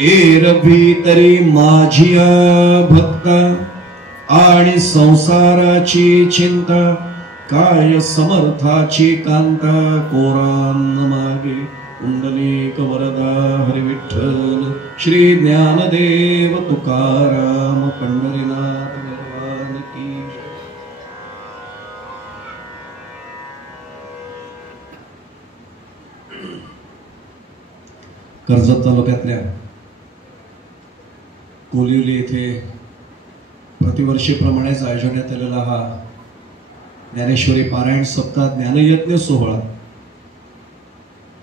एरवी तरी माझिया भक्ता आणि संसाराची चिंता, काय समर्थाची कांता कोरान मागे. कुंडलिक वरदा हरी विठ्ठल श्री ज्ञानदेव तुकाराम पंढरीनाथ भगवान की. कर्जत तालुक्यातल्या कोलिवली येथे प्रतिवर्षीप्रमाणेच आयोजण्यात आलेला हा ज्ञानेश्वरी पारायण सप्ताह ज्ञानयज्ञ सोहळा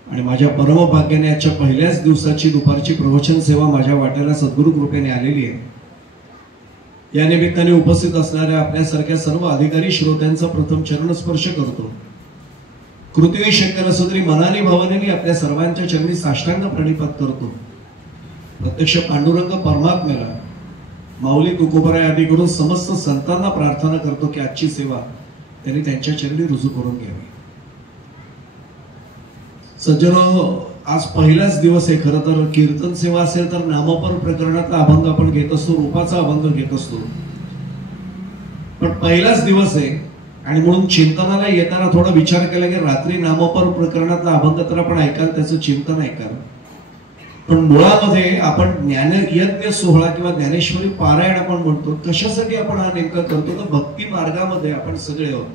आणि माझ्या परमभाग्याने आजच्या पहिल्याच दिवसाची दुपारची प्रवचन सेवा माझ्या वाट्याला सद्गुरू कृपेने आलेली आहे. या निमित्ताने उपस्थित असणाऱ्या आपल्यासारख्या सर्व अधिकारी श्रोत्यांचा प्रथम चरणस्पर्श करतो. कृतीने शक्य नसो तरी मनाने भावनेने आपल्या सर्वांच्या चरणी साष्टांग प्रणिपात करतो. प्रत्यक्ष पांडुरंग परमात्म्याला, माऊली तुकोबराय आदी करून समस्त संतांना प्रार्थना करतो की आजची सेवा त्यांनी त्यांच्या चरणी रुजू करून घ्यावी. सज्जनो, आज पहिलाच दिवस आहे. खरं तर कीर्तन सेवा असेल तर नामपर प्रकरणातला अभंग आपण घेत असतो, रूपाचा अभंग घेत असतो, पण पहिलाच दिवस आहे आणि म्हणून चिंतनाला येताना थोडा विचार केला की रात्री नामपर प्रकरणातला अभंग तर आपण ऐकाल, त्याचं चिंतन ऐकाल, पण मुळामध्ये आपण ज्ञानयज्ञ सोहळा किंवा ज्ञानेश्वरी पारायण आपण म्हणतो. कशासाठी आपण हा नेमका करतो तर भक्ती मार्गामध्ये आपण सगळे आहोत.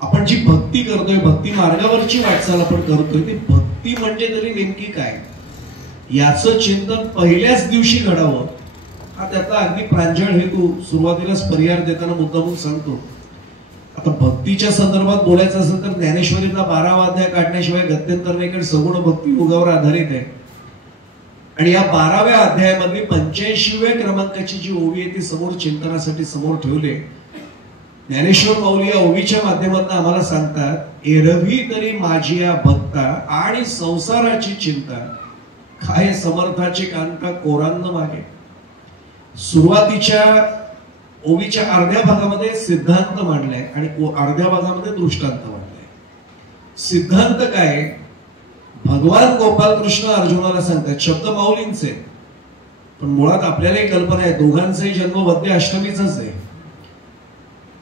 आपण जी भक्ती करतोय, भक्ती मार्गावरची वाटचाल आपण करतोय, ती भक्ती म्हणजे तरी नेमकी काय याचं चिंतन पहिल्याच दिवशी घडावं, हा त्याचा अगदी प्रांजळ हेतू सुरुवातीलाच पर्याय देताना मुद्दामून सांगतो. आता भक्तीच्या संदर्भात बोलायचं असेल तर ज्ञानेश्वरीचा 12वा अध्याय काढण्याशिवाय गत्यंतर नाही, कारण सगुण भक्ती युगावर आधारित आहे. आणि या 12व्या अध्यायामधली 85व्या क्रमांकाची जी ओवी आहे ती समोर चिंतनासाठी समोर ठेवले. ज्ञानेश्वर माऊली या ओवीच्या माध्यमातून आम्हाला सांगतात, एरवी तरी माझी या भक्ता आणि संसाराची चिंता, काय समर्थाची कांता कोरांन मागे. सुरुवातीच्या ओवीच्या अर्ध्या भागामध्ये सिद्धांत मांडलाय आणि अर्ध्या भागामध्ये दृष्टांत मांडलाय. सिद्धांत काय, भगवान गोपाल कृष्ण अर्जुनाला सांगतात, शब्द माऊलींचे, पण मुळात आपल्यालाही कल्पना आहे दोघांचाही जन्म वद्य अष्टमीचाच आहे.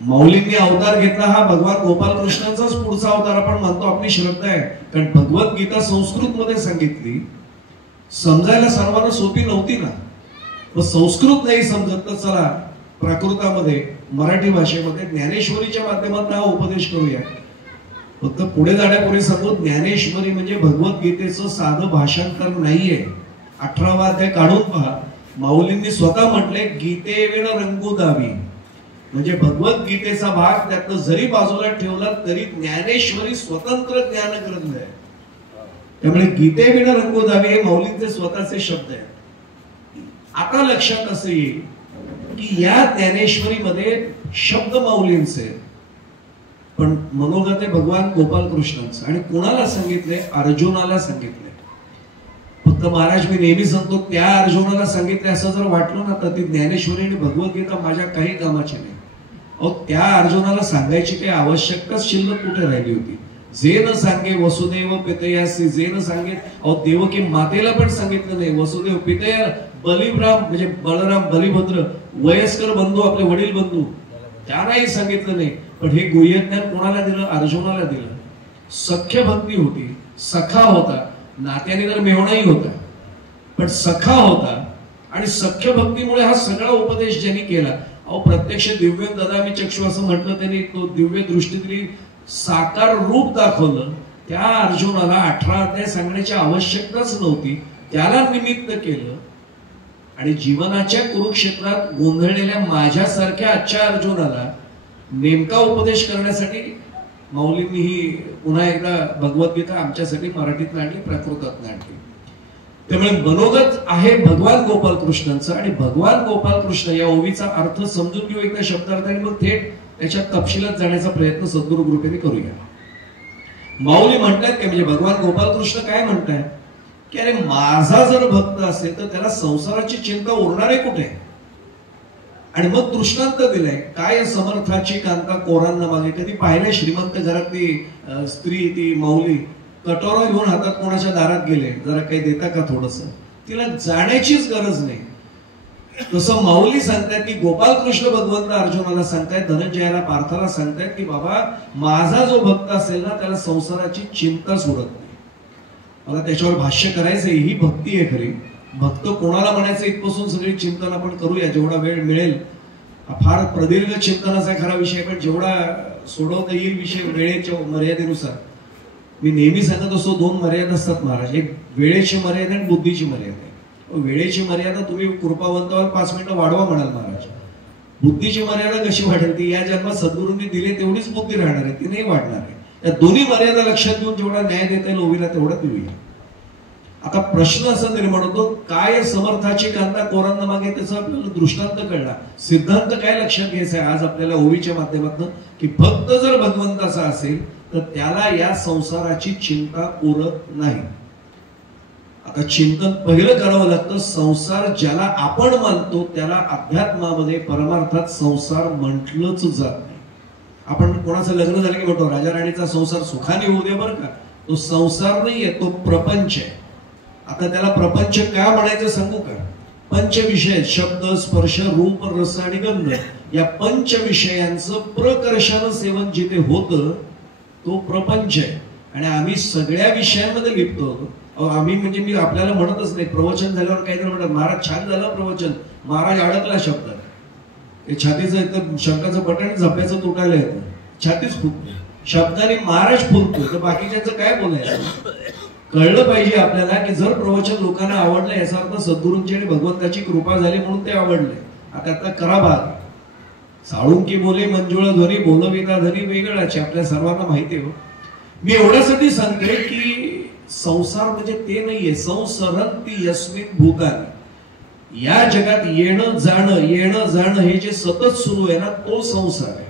माऊलींनी अवतार घेतला हा भगवान गोपाल कृष्णांचाच पुढचा अवतार आपण म्हणतो, आपली श्रद्धा आहे. कारण भगवद्गीता संस्कृत मध्ये सांगितली, समजायला सर्वांना सोपी नव्हती ना, मग संस्कृत नाही समजत तर चला प्राकृतामध्ये मराठी भाषेमध्ये ज्ञानेश्वरीच्या माध्यमातून हा उपदेश करूया. फक्त पुढे जाण्यापूर्वी सांगू, ज्ञानेश्वरी म्हणजे भगवद्गीतेचं साधं भाषांतर नाहीये. 18वा अध्याय काढून पहा, माऊलींनी स्वतः म्हटले गीतेविण रंगू दावी, म्हणजे भगवद्गीतेचा भाग त्यातनं जरी बाजूला ठेवला तरी ज्ञानेश्वरी स्वतंत्र ज्ञान ग्रंथ आहे. त्यामुळे गीतेविण रंगू दावी हे माऊलींचे स्वतःचे शब्द आहेत. आता लक्षात असं येईल की या ज्ञानेश्वरीमध्ये शब्द माऊलींचे, पण मनोगत आहे भगवान गोपाल कृष्णांचं. आणि कोणाला सांगितले, अर्जुनाला सांगितले. फक्त महाराज मी नेहमी सांगतो, त्या अर्जुनाला सांगितले असं जर वाटलं ना तर ती ज्ञानेश्वरी आणि भगवद्गीता माझ्या काही कामाची नाही. अहो, त्या अर्जुनाला सांगायची काही आवश्यकताच शिल्लक कुठे राहिली होती. जे न सांगे वसुदेव पितयासी, जे न सांगे, अहो देवकी मातेला पण सांगितलं नाही वसुदेव पितया, बलिराम म्हणजे बलराम बलिभद्र वयस्कर बंधू आपले वडील बंधू त्यांनाही सांगितलं नाही. पण हे गुह्यज्ञान कोणाला दिलं, अर्जुनाला दिलं. सख्य भक्ती होती, सखा होता, नात्याने तर मेवणाही होता, पण सखा होता. आणि सख्य भक्तीमुळे हा सगळा उपदेश ज्यांनी केला, अहो प्रत्यक्ष दिव्य ददामी चक्षु असं म्हटलं त्यांनी, तो दिव्य दृष्टीतली साकार रूप दाखवलं. त्या अर्जुनाला 18 अध्याय सांगण्याची आवश्यकताच नव्हती, त्याला निमित्त केलं. आणि जीवनाच्या कुरुक्षेत्रात गोंधळलेल्या माझ्यासारख्या आजच्या अर्जुनाला नेमका उपदेश करण्यासाठी माऊलींनी ही पुन्हा एकदा भगवद्गीता आमच्यासाठी मराठीत आणली, प्राकृतात आणली. त्यामुळे मनोगत आहे भगवान गोपाल कृष्णांचं. आणि भगवान गोपाल कृष्ण या ओवीचा अर्थ समजून घेऊ एकदा शब्दार्थाने, मग थेट त्याच्या तपशिलात जाण्याचा प्रयत्न सद्गुरू कृपेने करूया. माऊली म्हणतात की म्हणजे भगवान गोपाल कृष्ण काय म्हणतात की अरे माझा जर भक्त असेल तर त्याला संसाराची चिंता उरणार आहे कुठे. आणि मग दृष्टांत दिलाय, काय समर्थाची कांता कोरांना मागे. कधी पाहिलंय श्रीमंत घरातली स्त्री ती माऊली कटोरा घेऊन हातात कोणाच्या दारात गेले, जरा काही देता का थोडस, तिला जाण्याचीच गरज नाही. तसं माऊली सांगतायत की गोपालकृष्ण भगवंत अर्जुनाला सांगतायत, धनंजयाला पार्थाला सांगतायत की बाबा माझा जो भक्त असेल ना त्याला संसाराची चिंता सोडत नाही. मला त्याच्यावर भाष्य करायचंय. ही भक्ती आहे खरी. भक्त कोणाला म्हणायचं इथपासून सगळी चिंतन आपण करूया जेवढा वेळ मिळेल. फार प्रदीर्घ चिंतनाचा खरा विषय, पण जेवढा सोडवता येईल विषय वेळेच्या मर्यादेनुसार. मी नेहमी सांगत असतो 2 मर्यादा असतात महाराज, एक वेळेची मर्यादा आणि बुद्धीची मर्यादा. वेळेची मर्यादा तुम्ही कृपावंतावर 5 मिनिटं वाढवा म्हणाल महाराज. बुद्धीची मर्यादा कशी वाढेल? ती या जन्मात सद्गुरूंनी दिली तेवढीच बुद्धी राहणार आहे, ती नाही वाढणार आहे. या दोन्ही मर्यादा लक्षात घेऊन जेवढा न्याय देता येईल ओवीला तेवढा देऊया. आता प्रश्न असा निर्माण होतो, काय समर्थाची कांदा कोरांना मागे, त्याचा आपल्याला दृष्टांत कळला. सिद्धांत काय लक्षात घ्यायचा आहे आज आपल्याला ओवीच्या माध्यमातून, की भक्त जर भगवंताचा असेल तर त्याला या संसाराची चिंता उरत नाही. आता चिंतन पहिलं करावं लागतं. संसार ज्याला आपण मानतो त्याला अध्यात्मामध्ये परमार्थात संसार म्हटलंच जात नाही. आपण कोणाचं लग्न झालं की म्हणतो राजा राणीचा संसार सुखाने होऊ दे बरं का. तो संसार नाहीये, तो प्रपंच आहे. आता त्याला प्रपंच का म्हणायचं सांगू का? पंचविषय, शब्द, स्पर्श, रूप, रस आणि गंध, या पंचविषयांचं प्रकर्षानं सेवन जिथे होतं तो प्रपंच आहे. आणि आम्ही सगळ्या विषयांमध्ये लिप्त होतो. आम्ही म्हणजे मी आपल्याला म्हणतच नाही. प्रवचन झाल्यावर काहीतरी म्हणतात महाराज छान झालं प्रवचन, महाराज अडकला शब्दात. हे छातीचं एकदम शंकाचं बटन झप्याचं तुटायला येतं, छातीच फुटते. शब्दाने महाराज फुलतो तर बाकीच्यांचं काय बोलायचं? कळलं पाहिजे आपल्याला की जर प्रवचन लोकांना आवडलं याचा अर्थ सद्गुरूंची आणि भगवंताची कृपा झाली म्हणून ते आवडले. आता करा भाग. साळुंकी बोले मंजुळा ध्वनी, बोलविता धनी वेगळाची, आपल्या सर्वांना माहिती आहे. मी एवढ्यासाठी सांगते की संसार म्हणजे ते नाहीये. संसरंती यस्मिन भूतानि, या जगात येणं जाणं हे जे सतत सुरू आहे ना तो संसार आहे.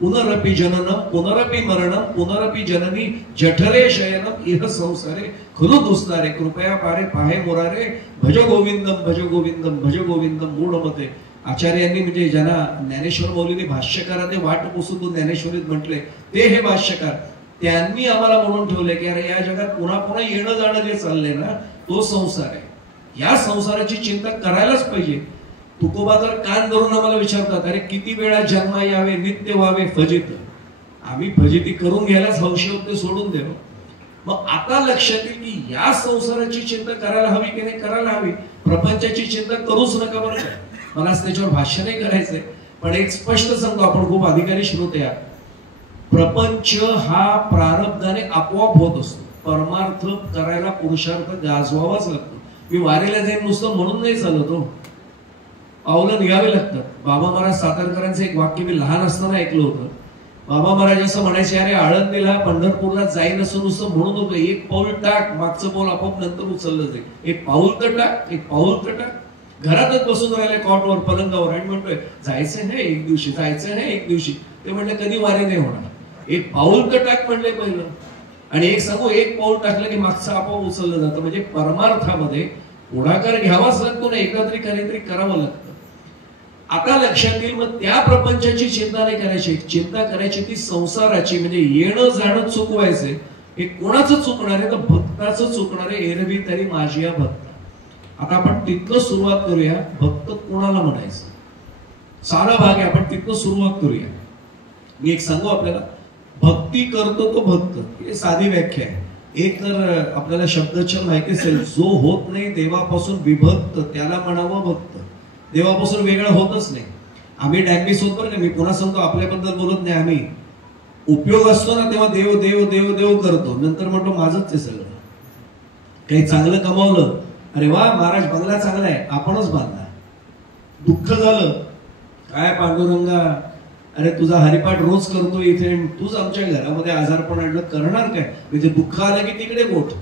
पुनरपि जननम पुनरपि मरणम पुनरपि जननी जठरे शयनम इह संसारे खलु दुस्तारे कृपया पारे पाहे मुरारे भज गोविंदम भज गोविंदम भज गोविंदम मूढमते. आचार्यांनी म्हणजे ज्यांना ज्ञानेश्वर मौलीने भाष्यकाराने वाट पुसून ज्ञानेश्वरीत म्हटले ते हे भाष्यकार, त्यांनी आम्हाला म्हणून ठेवले की अरे या जगात पुन्हा पुन्हा येणं जाणं जे चाललंय ना तो संसार आहे. या संसाराची चिंता करायलाच पाहिजे. तुकोबा तर कान धरून आम्हाला विचारतात अरे किती वेळा जन्मा यावे नित्य व्हावे फजित. आम्ही फजिती करून घ्यायलाच हौशी होत ते सोडून देऊ. मग आता लक्षात येईल की या संसाराची चिंता करायला हवी की नाही करायला हवी. प्रपंचाची चिंता करूच नका बरं का. मला त्याच्यावर भाष्य नाही करायचंय, पण एक स्पष्ट सांगतो, आपण खूप अधिकारी श्रोते आहात. प्रपंच हा प्रारब्धाने आपोआप होत असतो. परमार्थ करायला पुरुषार्थ गाजवावाच लागतो. मी वारीला जाईन नुसतं म्हणून नाही चालत हो, पावलं निघावे लागतात. बाबा महाराज सातारकरांचं एक वाक्य मी लहान असताना ऐकलं होतं. बाबा महाराज असं म्हणायचे अरे आळंदीला पंढरपूरला जाईन असं नुसतं म्हणून होतं, एक पाऊल टाक मागचं पाऊल आपोआप नंतर उचललं जाईल. एक पाऊल तर टाक, एक पाऊल तर टाक. घरातच बसून राहिले कॉटवर पलंगावर आणि म्हणतोय जायचं नाही एक दिवशी, जायचं नाही एक दिवशी. ते म्हणले कधी वारी नाही होणार. एक पाऊल तर टाक म्हणले पहिलं. आणि एक सांगू, एक पाऊल टाकलं की मागचं आपोआप उचललं जातं. म्हणजे परमार्थामध्ये पुढाकार घ्यावाच लागतो ना, एकदा तरी काहीतरी करावं लागतं. आता लक्षात येईल मग त्या प्रपंचाची चिंता नाही करायची. चिंता करायची ती संसाराची. म्हणजे येणं जाणं चुकवायचंय. हे कोणाचं चुकणार आहे तर भक्ताचं चुकणार आहे. एरवी तरी माझी या भक्त. आता आपण तिथनं सुरुवात करूया. भक्त कोणाला म्हणायचं सारा भाग आहे, आपण तिथनं सुरुवात करूया. मी एक सांगू आपल्याला, भक्ती करतो तो भक्त, हे साधी व्याख्या आहे. एक तर आपल्याला शब्दच्छल माहिती असेल, जो होत नाही देवापासून विभक्त त्याला म्हणावं भक्त. देवापासून वेगळं होतच नाही. आम्ही डॅम्बिस होत बरं का. मी पुन्हा सांगतो, आपल्याबद्दल बोलत नाही आम्ही. उपयोग असतो ना तेव्हा देव देव देव देव करतो, नंतर म्हणतो माझंच ते सगळं. काही चांगलं कमावलं, अरे वा महाराज बंगला चांगला आहे, आपणच बांधला. दुःख झालं, काय पांडुरंगा अरे तुझा हरिपाठ रोज करतो इथे, तूच आमच्या घरामध्ये आजारपण आणलं, करणार काय. म्हणजे दुःख आलं की तिकडे गोठ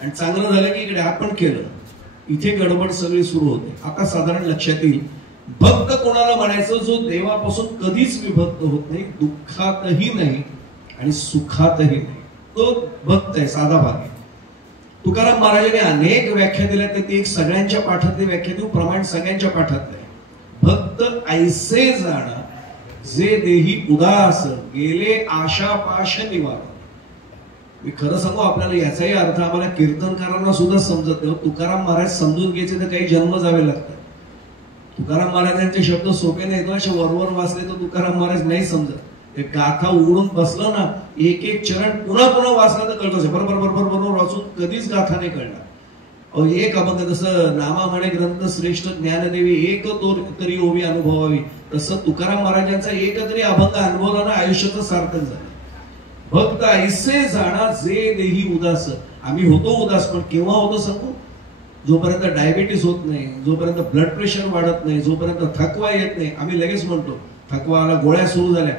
आणि चांगलं झालं की इकडे आपण केलं. इथे गडबड सगळी सुरू होते. आता साधारण लक्षात येईल भक्त कोणाला म्हणायचं, जो देवापासून कधीच विभक्त होत नाही, दुःखातही नाही आणि सुखातही नाही, तो भक्त आहे. साधा भाग आहे. तुकाराम महाराजांनी अनेक व्याख्या दिल्या, ती एक सगळ्यांच्या पाठातली व्याख्या देऊ, प्रमाण सगळ्यांच्या पाठातलं आहे. भक्त ऐसे जाण जे देही उदास गेले आशा पाश निवार. मी खरं सांगू आपल्याला याचाही अर्थ आम्हाला कीर्तनकारांना सुद्धा समजत नाही. तुकाराम महाराज समजून घ्यायचे तर काही जन्म जावे लागतात. तुकाराम महाराजांचे शब्द सोपे नाहीत, असे वरवर वाचले तर तुकाराम महाराज नाही समजत. ते गाथा उघडून बसलं ना, एक एक चरण पुन्हा पुन्हा वाचलं तर कळतं. बरोबर बरोबर बरोबर वाचून कधीच गाथा नाही कळणार. एक अभंग, जसं नामा म्हणे ग्रंथ श्रेष्ठ ज्ञानदेवी एक तरी ओवी अनुभवावी, तसं तुकाराम महाराजांचा एक तरी अभंग अनुभवला ना आयुष्याचं सार्थक झालं. भक्त ऐसे जाणा जे देही उदास. आम्ही होतो उदास, पण केव्हा होतो सांगू? जोपर्यंत डायबिटीस होत नाही, जोपर्यंत ब्लड प्रेशर वाढत नाही, जोपर्यंत थकवा येत नाही. आम्ही लगेच म्हणतो थकवा आला, गोळ्या सुरू झाल्या,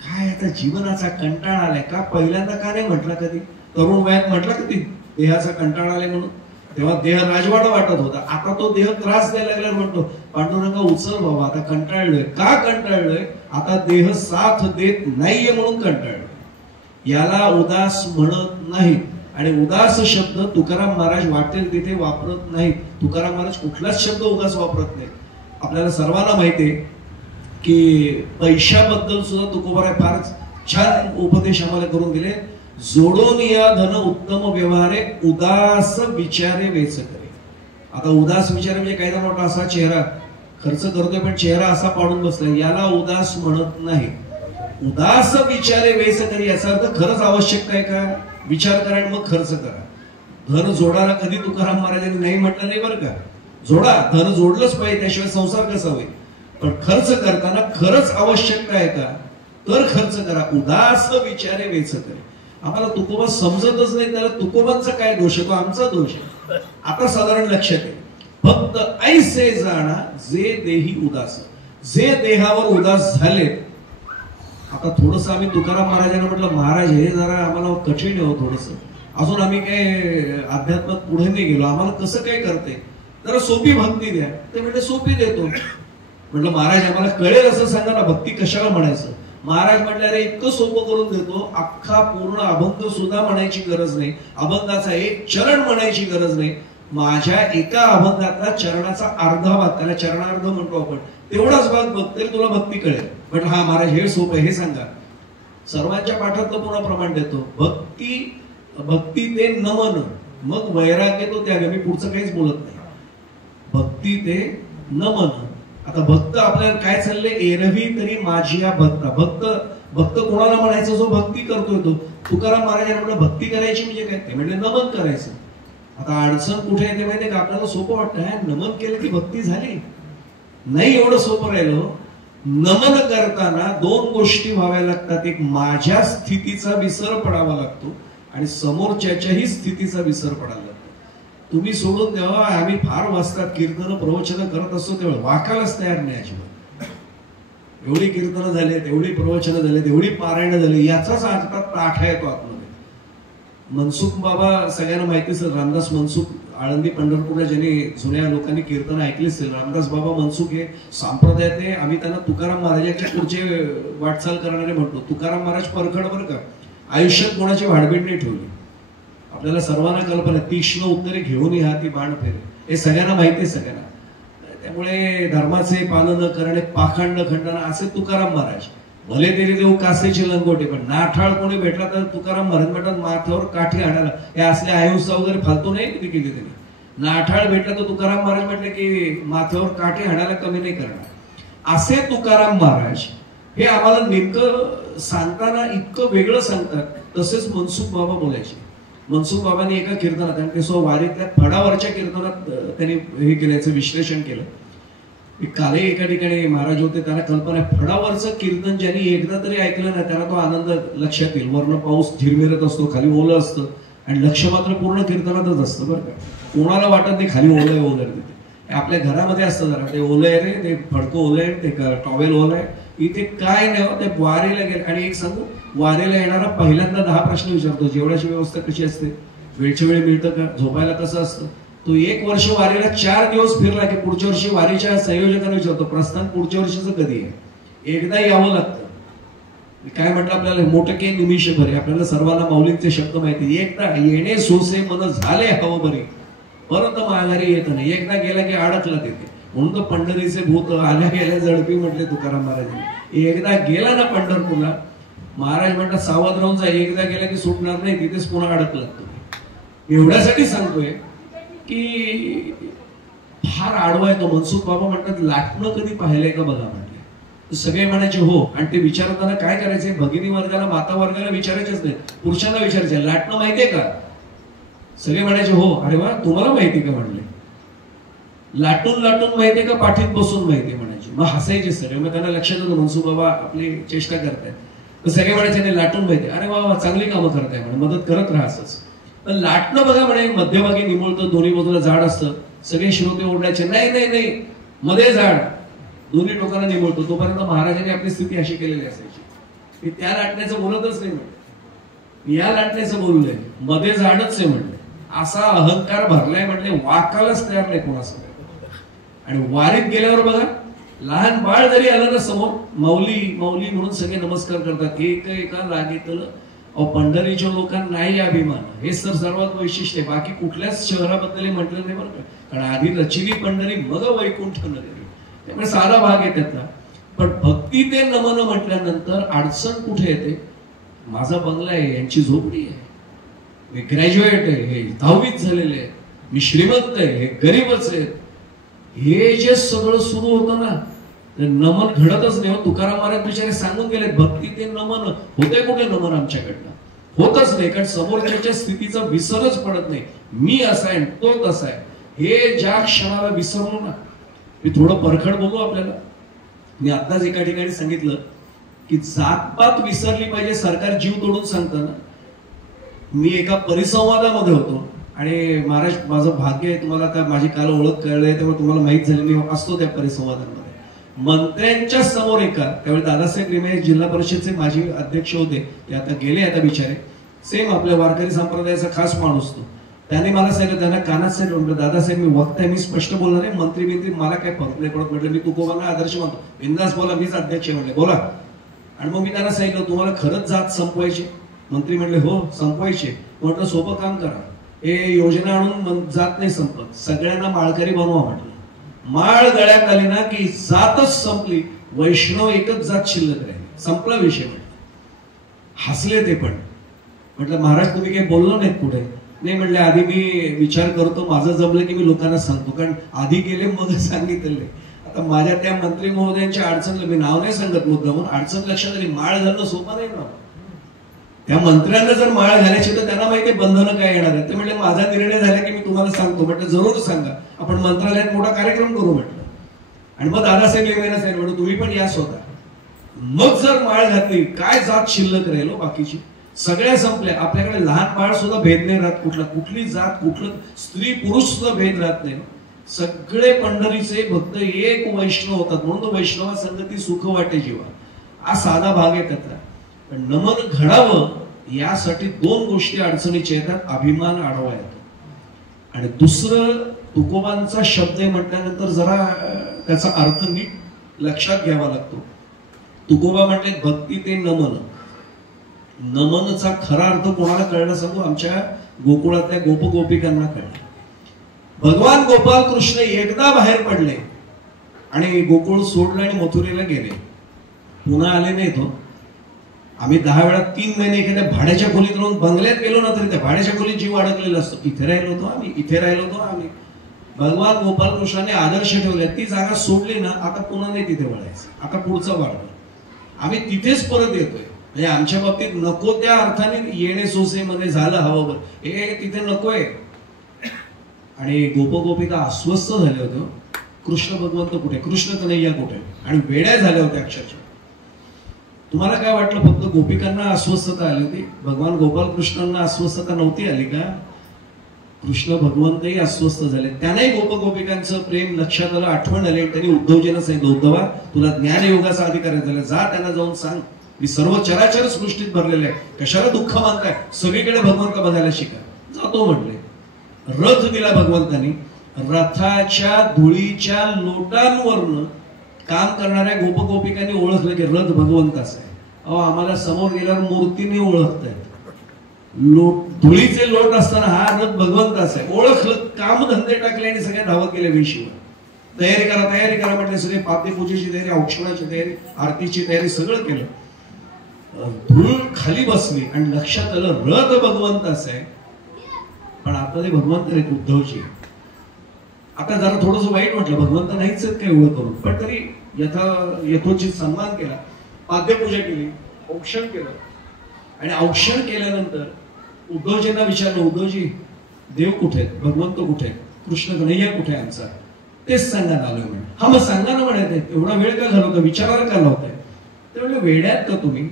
काय आता जीवनाचा कंटाळा आलाय. का पहिल्यांदा का नाही म्हटला कधी? तरुण वयात म्हटला कधी देहाचा कंटाळा आलाय म्हणून? तेव्हा देह राजवाडा वाटत होता. आता तो देह त्रास द्यायला लागला, म्हणतो पांडुरंगा उचल बाबा, आता कंटाळलोय. का कंटाळलोय? आता देह साथ देत नाहीये म्हणून कंटाळलोय. याला उदास म्हणत नाहीत. आणि उदास शब्द तुकाराम महाराज वाटेल तिथे वापरत नाहीत. तुकाराम महाराज कुठलाच शब्द उदास वापरत नाहीत. आपल्याला सर्वांना माहितीये की पैशाबद्दल सुद्धा तुकोबाराय फार छान उपदेश आम्हाला करून दिले. जोडून या धन उत्तम व्यवहारे, उदास विचारे वेच करे. आता उदास विचारे म्हणजे काही ना मोठा असा चेहरा खर्च करतोय, पण चेहरा असा पाडून बसलाय, याला उदास म्हणत नाही. उदास विचारे वेच करे याचा अर्थ खरंच आवश्यकता आहे का? विचार करा आणि मग खर्च करा. धन जोडायला कधी तुकाराम महाराजांनी नाही म्हटलं नाही बरं का. जोडा, धन जोडलंच पाहिजे, त्याशिवाय संसार कसा होईल. पण खर्च करताना खरंच आवश्यकता आहे का तर खर्च करा. उदास विचारे वेच करे. आम्हाला तुकोबा समजतच नाही, त्याला तुकोबांचा काय दोष आहे? तो आमचा दोष आहे. आता साधारण लक्षात येईल. फक्त ऐसे जाणा जे देही उदास. जे देहावर उदास झाले. आता थोडस आम्ही तुकाराम महाराजांना म्हटलं, महाराज हे जरा आम्हाला कठीण आहे थोडस, अजून आम्ही काय अध्यात्मात पुढे नाही गेलो, आम्हाला कसं काय करते, जरा सोपी भक्ती द्या. ते म्हणजे सोपी देतो. म्हटलं महाराज आम्हाला कळेल असं सांगा ना, भक्ती कशाला म्हणायचं? महाराज म्हटलं अरे इतकं सोपं करून देतो, अख्खा पूर्ण अभंग सुद्धा म्हणायची गरज नाही, अभंगाचा एक चरण म्हणायची गरज नाही. माझ्या एका अभंगातला चरणाचा अर्धा भाग, त्याला चरणार्ध म्हणतो आपण, तेवढाच भाग बघते तुला भक्ती कळेल. म्हटलं हा महाराज हे सोपं आहे, हे सांगा. सर्वांच्या पाठातलं पुन्हा प्रमाण देतो. भक्ती ते नमन, मग वैराग्य तो त्याग. मी पुढचं काहीच बोलत नाही. भक्ती ते नमन. आता भक्त आपल्याला काय चाललंय? एरवी तरी माझी या भक्ता. भक्त कोणाला म्हणायचं? जो भक्ती करतोय तो. तुकाराम महाराजांना म्हटलं भक्ती करायची म्हणजे काय? ते म्हणजे नमन करायचं. आता अडचण कुठे येते माहितीये का? आपल्याला सोपं वाटतं नमन केलं की भक्ती झाली. नाही एवढं सोपं राहिलं. नमन करताना दोन गोष्टी व्हाव्या लागतात. एक माझ्या स्थितीचा विसर पडावा लागतो आणि समोरच्याच्याही स्थितीचा विसर पडायला लागतो. तुम्ही सोडून द्यावा, आम्ही फार वाचतात कीर्तन प्रवचन करत असतो तेव्हा वाकायलाच तयार नाही अजिबात. एवढी कीर्तनं झालेत, एवढी प्रवचनं झालेत, एवढी पारायणं झाली, याचाच अर्थात ताठा येतो आतमध्ये. मनसुख बाबा सगळ्यांना माहिती असेल, रामदास मनसुख आळंदी पंढरपूरला ज्यांनी जुन्या लोकांनी कीर्तन ऐकली असेल, रामदास बाबा मनसुख हे संप्रदायात आहे. आम्ही त्यांना तुकाराम महाराजांच्या पुढचे वाटचाल करणारे म्हणतो. तुकाराम महाराज परखड बरं का, आयुष्यात कोणाची भाडबीड नाही ठेवली. आपल्याला सर्वांना कल्पना, तीक्ष्ण उत्तरे घेऊन या ती बाण फेरे, हे सगळ्यांना माहिती आहे सगळ्यांना. त्यामुळे धर्माचे पालन करणे, पाखंड खंडन असे तुकाराम महाराज. भले तरी देऊ कासेचे लंगोटे, पण नाठाळ कोणी भेटला तर तुकाराम महाराज म्हणतात माथ्यावर काठी आणायला. हे असले अहिंसा वगैरे फालतू नाही किती केली त्यांनी. नाठाळ भेटला तर तुकाराम महाराज म्हटले की माथ्यावर काठी आणायला कमी नाही करणार. असे तुकाराम महाराज हे आम्हाला नेमकं सांगताना इतकं वेगळं सांगतात. तसेच मनसुख बाबा बोलायचे. मनसुख बाबांनी एका कीर्तनात, आणि ते वारीतल्या फडावरच्या कीर्तनात त्यांनी हे केल्याचं विश्लेषण केलं. कालही एका ठिकाणी महाराज होते, त्यांना कल्पना आहे फडावरचं कीर्तन ज्यांनी एकदा तरी ऐकलं ना त्याला तो आनंद लक्षात येईल. वर्ण पाऊस झिरमिरत असतो, खाली ओलं असतं आणि लक्ष मात्र पूर्ण कीर्तनातच असतं बरं का. कोणाला वाटत नाही खाली ओलं आहे वगैरे. तिथे आपल्या घरामध्ये असतं जरा ते ओलं आहे रे, ते फडकं ओलं आहे, ते टॉवेल ओलं आहे. इथे काय नाही, ते वारीला गेले. आणि एक सांगू, वारीला येणारा पहिल्यांदा 10 प्रश्न विचारतो. जेवणाची व्यवस्था कशी असते, वेळच्या वेळ मिळतं का, झोपायला कसं असतं. तो 1 वर्ष वारीला 4 दिवस फिरला की पुढच्या वर्षी वारीच्या संयोजकांना विचारतो प्रस्थान पुढच्या वर्षीचं कधी आहे. एकदा यावं लागतं. काय म्हटलं आपल्याला, मोठके निमिष भरे. आपल्याला सर्वांना माऊलींचे शब्द माहिती. एकदा येणे सोसे मन झाले हवं बरी, परत माघारी येत नाही. एकदा गेला की अडकला तिथे. म्हणून तो पंढरीचे भूत आल्या गेल्या जळपी म्हटले तुकाराम महाराजांनी. एकदा गेला ना पंढरपूरला, महाराज म्हणतात सावध राहून जा, एकदा गेला की सुटणार नाही, तिथेच पुन्हा अडकलात तुम्ही. एवढ्यासाठी सांगतोय की फार आडवा आहे तो. मनसुख बाबा म्हणतात लाटणं कधी पाहिलंय का बघा म्हटले. सगळे म्हणायचे हो, आणि ते विचारताना काय करायचे, भगिनी वर्गाला माता वर्गाला विचारायचेच नाही, पुरुषांना विचारायचे लाटणं माहितीये का. सगळे म्हणायचे हो. अरे वा, तुम्हाला माहिती का म्हणले. लाटून लाटून माहितीये का पाठीत बसून माहितीये म्हणायचे. मग हसायचे सगळे. मग त्यांना लक्षात येतं मनसुख बाबा आपली चेष्टा करतायत. तर सगळे म्हणायचे नाही लाटून माहिती. अरे वा, चांगली कामं करताय म्हणे, मदत करत राहा असंच. पण लाटणं बघा म्हणे मध्यभागी निमुळतं, दोन्ही बाजूला झाड असतं. सगळे श्रोते ओरडायचे नाही नाही नाही, मध्ये झाड, दोन्ही टोकाला निमुळतो. तोपर्यंत महाराजांनी आपली स्थिती अशी केलेली असायची. मी त्या लाटण्याचं बोलतच नाही म्हणे, या लाटण्याचं बोललोय, मध्ये झाडच आहे म्हणले. असा अहंकार भरलाय म्हटले, वाकायलाच तयार नाही कोणासमोर. आणि वारीत गेल्यावर बघा, लहान बाळ जरी आलं ना समोर, माऊली माऊली म्हणून सगळे नमस्कार करतात. एका लागेतलं. पंढरीच्या लोकांना नाही अभिमान, हे तर सर्वात वैशिष्ट्य आहे. बाकी कुठल्याच शहराबद्दल म्हटलं नाही बरं का. कारण आधी रचिली पंढरी मग वैकुंठ नगरी, त्यामुळे साधा भाग आहे त्यातला. पण भक्ती ते नमन म्हटल्यानंतर अडचण कुठे येते. माझा बंगला आहे, यांची झोपडी आहे, मी ग्रॅज्युएट आहे, हे 10वीत झालेले आहे, मी श्रीमंत आहे, हे गरीबच आहे. हे जे सगळं सुरू होतं ना, ते नमन घडतच नाही. तुकाराम महाराज बिचारे सांगून गेले, भक्ती ते नमन होते कुठे नमन आमच्याकडनं होतच नाही. कारण समोरच्या स्थितीचा विसरच पडत नाही. मी असा आहे, तो तसा आहे, हे ज्या क्षणाला विसरलो ना. मी थोडं परखड बोलू आपल्याला. मी आताच एका ठिकाणी सांगितलं की जातपात विसरली पाहिजे, सरकार जीव तोडून सांगतं ना. मी एका परिसंवादामध्ये होतो आणि महाराज माझं भाग्य आहे, तुम्हाला आता माझी काल ओळख कळली, त्यामुळे तुम्हाला माहित झाली मी असतो त्या परिसंवादांमध्ये. मंत्र्यांच्या समोर त्यावेळी दादासाहेब रिमे जिल्हा परिषदचे माजी अध्यक्ष होते, ते आता गेले आता बिचारे. सेम आपल्या वारकरी संप्रदायाचा खास माणूस तो. त्याने मला सांगितलं, त्यांना कानात सांगितलं, म्हटलं दादासाहेब मी वक्त आहे, मी स्पष्ट बोलणार आहे, मंत्री बिंत्री मला काय फरक नाही पडत म्हटलं. मी तुकोबांना आदर्श मानतो, बिंदास बोला, मीच अध्यक्ष म्हटले बोला. आणि मग मी त्यांना सांगितलं तुम्हाला खरंच जात संपवायची. मंत्री म्हणले हो संपवायचे. म्हटलं सोपं काम करा, हे योजना आणून जात नाही संपत, सगळ्यांना माळकरी बनवा म्हटलं. माळ गळ्यात आली ना की जातच संपली, वैष्णव एकच जात शिल्लक राहील, संपला विषय. म्हटलं हसले ते पण. म्हटलं महाराज तुम्ही काही बोललो नाहीत पुढे. नाही म्हटलं आधी मी विचार करतो, माझं जमलं की मी लोकांना सांगतो, कारण आधी गेले मग सांगितले. आता माझ्या त्या मंत्री महोदयांच्या अडचण, मी नाव नाही सांगत मुद्दा म्हणून, अडचण लक्षात आली. माळ घालणं सोपं नाही ना. त्या मंत्र्यांना जर माळ घालायची तर त्यांना माहिती बंधनं काय येणार आहे. ते म्हटले माझा निर्णय झाला की मी तुम्हाला सांगतो. म्हटलं जरूर सांगा, आपण मंत्रालयात मोठा कार्यक्रम करू म्हटलं. आणि मग दादासाहेब लिमेना सांगितलं म्हटलं तुम्ही पण या स्वतः. मग जर माळ घातली काय जात शिल्लक राहिलो, बाकीची सगळ्या संपल्या. आपल्याकडे लहान बाळ सुद्धा भेद नाही राहत, कुठली जात, कुठलं स्त्री पुरुष सुद्धा भेद राहत नाही. सगळे पंढरीचे भक्त एक वैष्णव होतात. म्हणून तो वैष्णवा संगती सुख वाटे जीवा, हा साधा भाग आहे त्याचा. पण नमन घडावं यासाठी दोन गोष्टी अडचणीच्या येतात. अभिमान आडवा येतो, आणि दुसरं तुकोबांचा शब्द म्हटल्यानंतर जरा त्याचा अर्थ नीट लक्षात घ्यावा लागतो. तुकोबा म्हटले भक्ती ते नमन. नमनचा खरा अर्थ कोणाला कळला सांगू, आमच्या गोकुळातल्या गोपगोपिकांना कळला. भगवान गोपाल कृष्ण एकदा बाहेर पडले आणि गोकुळ सोडलं आणि मथुरेला गेले, पुन्हा आले नाही. तो आम्ही 10 वेळा 3 महिने एखाद्या भाड्याच्या खोलीत राहून बंगल्यात गेलो ना तरी त्या भाड्याच्या खोलीत जीव अडकलेला असतो. इथे राहिलो होतो आम्ही, इथे राहिलो होतो आम्ही. भगवान गोपाल कृष्णाने आदर्श ठेवले, ती जागा सोडली ना आता पुन्हा नाही तिथे वळायचं, आता पुढचं वाढलं. आम्ही तिथेच परत येतोय. म्हणजे आमच्या बाबतीत नको त्या अर्थाने येणे सोसेमध्ये झालं हवं, हे तिथे नकोय. आणि गोपगोपिका अस्वस्थ झाले होते. कृष्ण भगवंत कुठे, कृष्ण कन्हैया कुठे, आणि वेड्या झाल्या होत्या अक्षरशः. तुम्हाला काय वाटलं फक्त गोपिकांना अस्वस्थता आली होती, भगवान गोपाल कृष्णांना अस्वस्थता नव्हती आली का? कृष्ण भगवंतही अस्वस्थ झाले. त्यांनाही गोपगोपिकांचं प्रेम लक्षात आलं, आठवण आली. त्यांनी उद्धवजींना सांगितलं, उद्धवा तुला ज्ञानयोगाचा अधिकार झाला, जा त्यांना जाऊन सांग मी सर्व चराचर सृष्टीत भरलेलं आहे, कशाला दुःख मानताय, सगळीकडे भगवंत बघायला शिका. जातो म्हटले. रथ दिला भगवंतांनी. रथाच्या धुळीच्या लोटांवरनं काम करणाऱ्या गोपगोपिकांनी ओळखलं की रथ भगवंताचा आहे. अहो आम्हाला समोर गेल्यावर मूर्तीने ओळखतायत, धुळीचे लोट असताना हा रथ भगवंताचा आहे. ओळखलं, कामधंदे टाकले आणि सगळ्या धावत गेल्या वेशीवर. तयारी करा म्हटले. सगळे पाद्यपूजेची तयारी, औक्षणाची तयारी, आरतीची तयारी सगळं केलं. धूळ खाली बसली आणि लक्षात आलं रथ भगवंताच आहे, पण आतमध्ये भगवंत आहेत उद्धवजी. आता जरा थोडंसं वाईट म्हटलं, भगवंत नाहीच आहेत काय एवढं करून, पण तरी यथोचित सन्मान केला, पाद्यपूजा केली, औक्षण केलं. आणि औक्षण केल्यानंतर उद्धवजींना विचारलं, उद्धवजी देव कुठे आहेत, भगवंत कुठे आहेत, कृष्ण कन्हैया कुठे आहे आमचा, तेच सांगायला आलोय म्हणे. हा मग सांगा ना म्हणे, एवढा वेळ का घालवता, विचारायला का लावताय. ते म्हणजे वेड्यात का तुम्ही,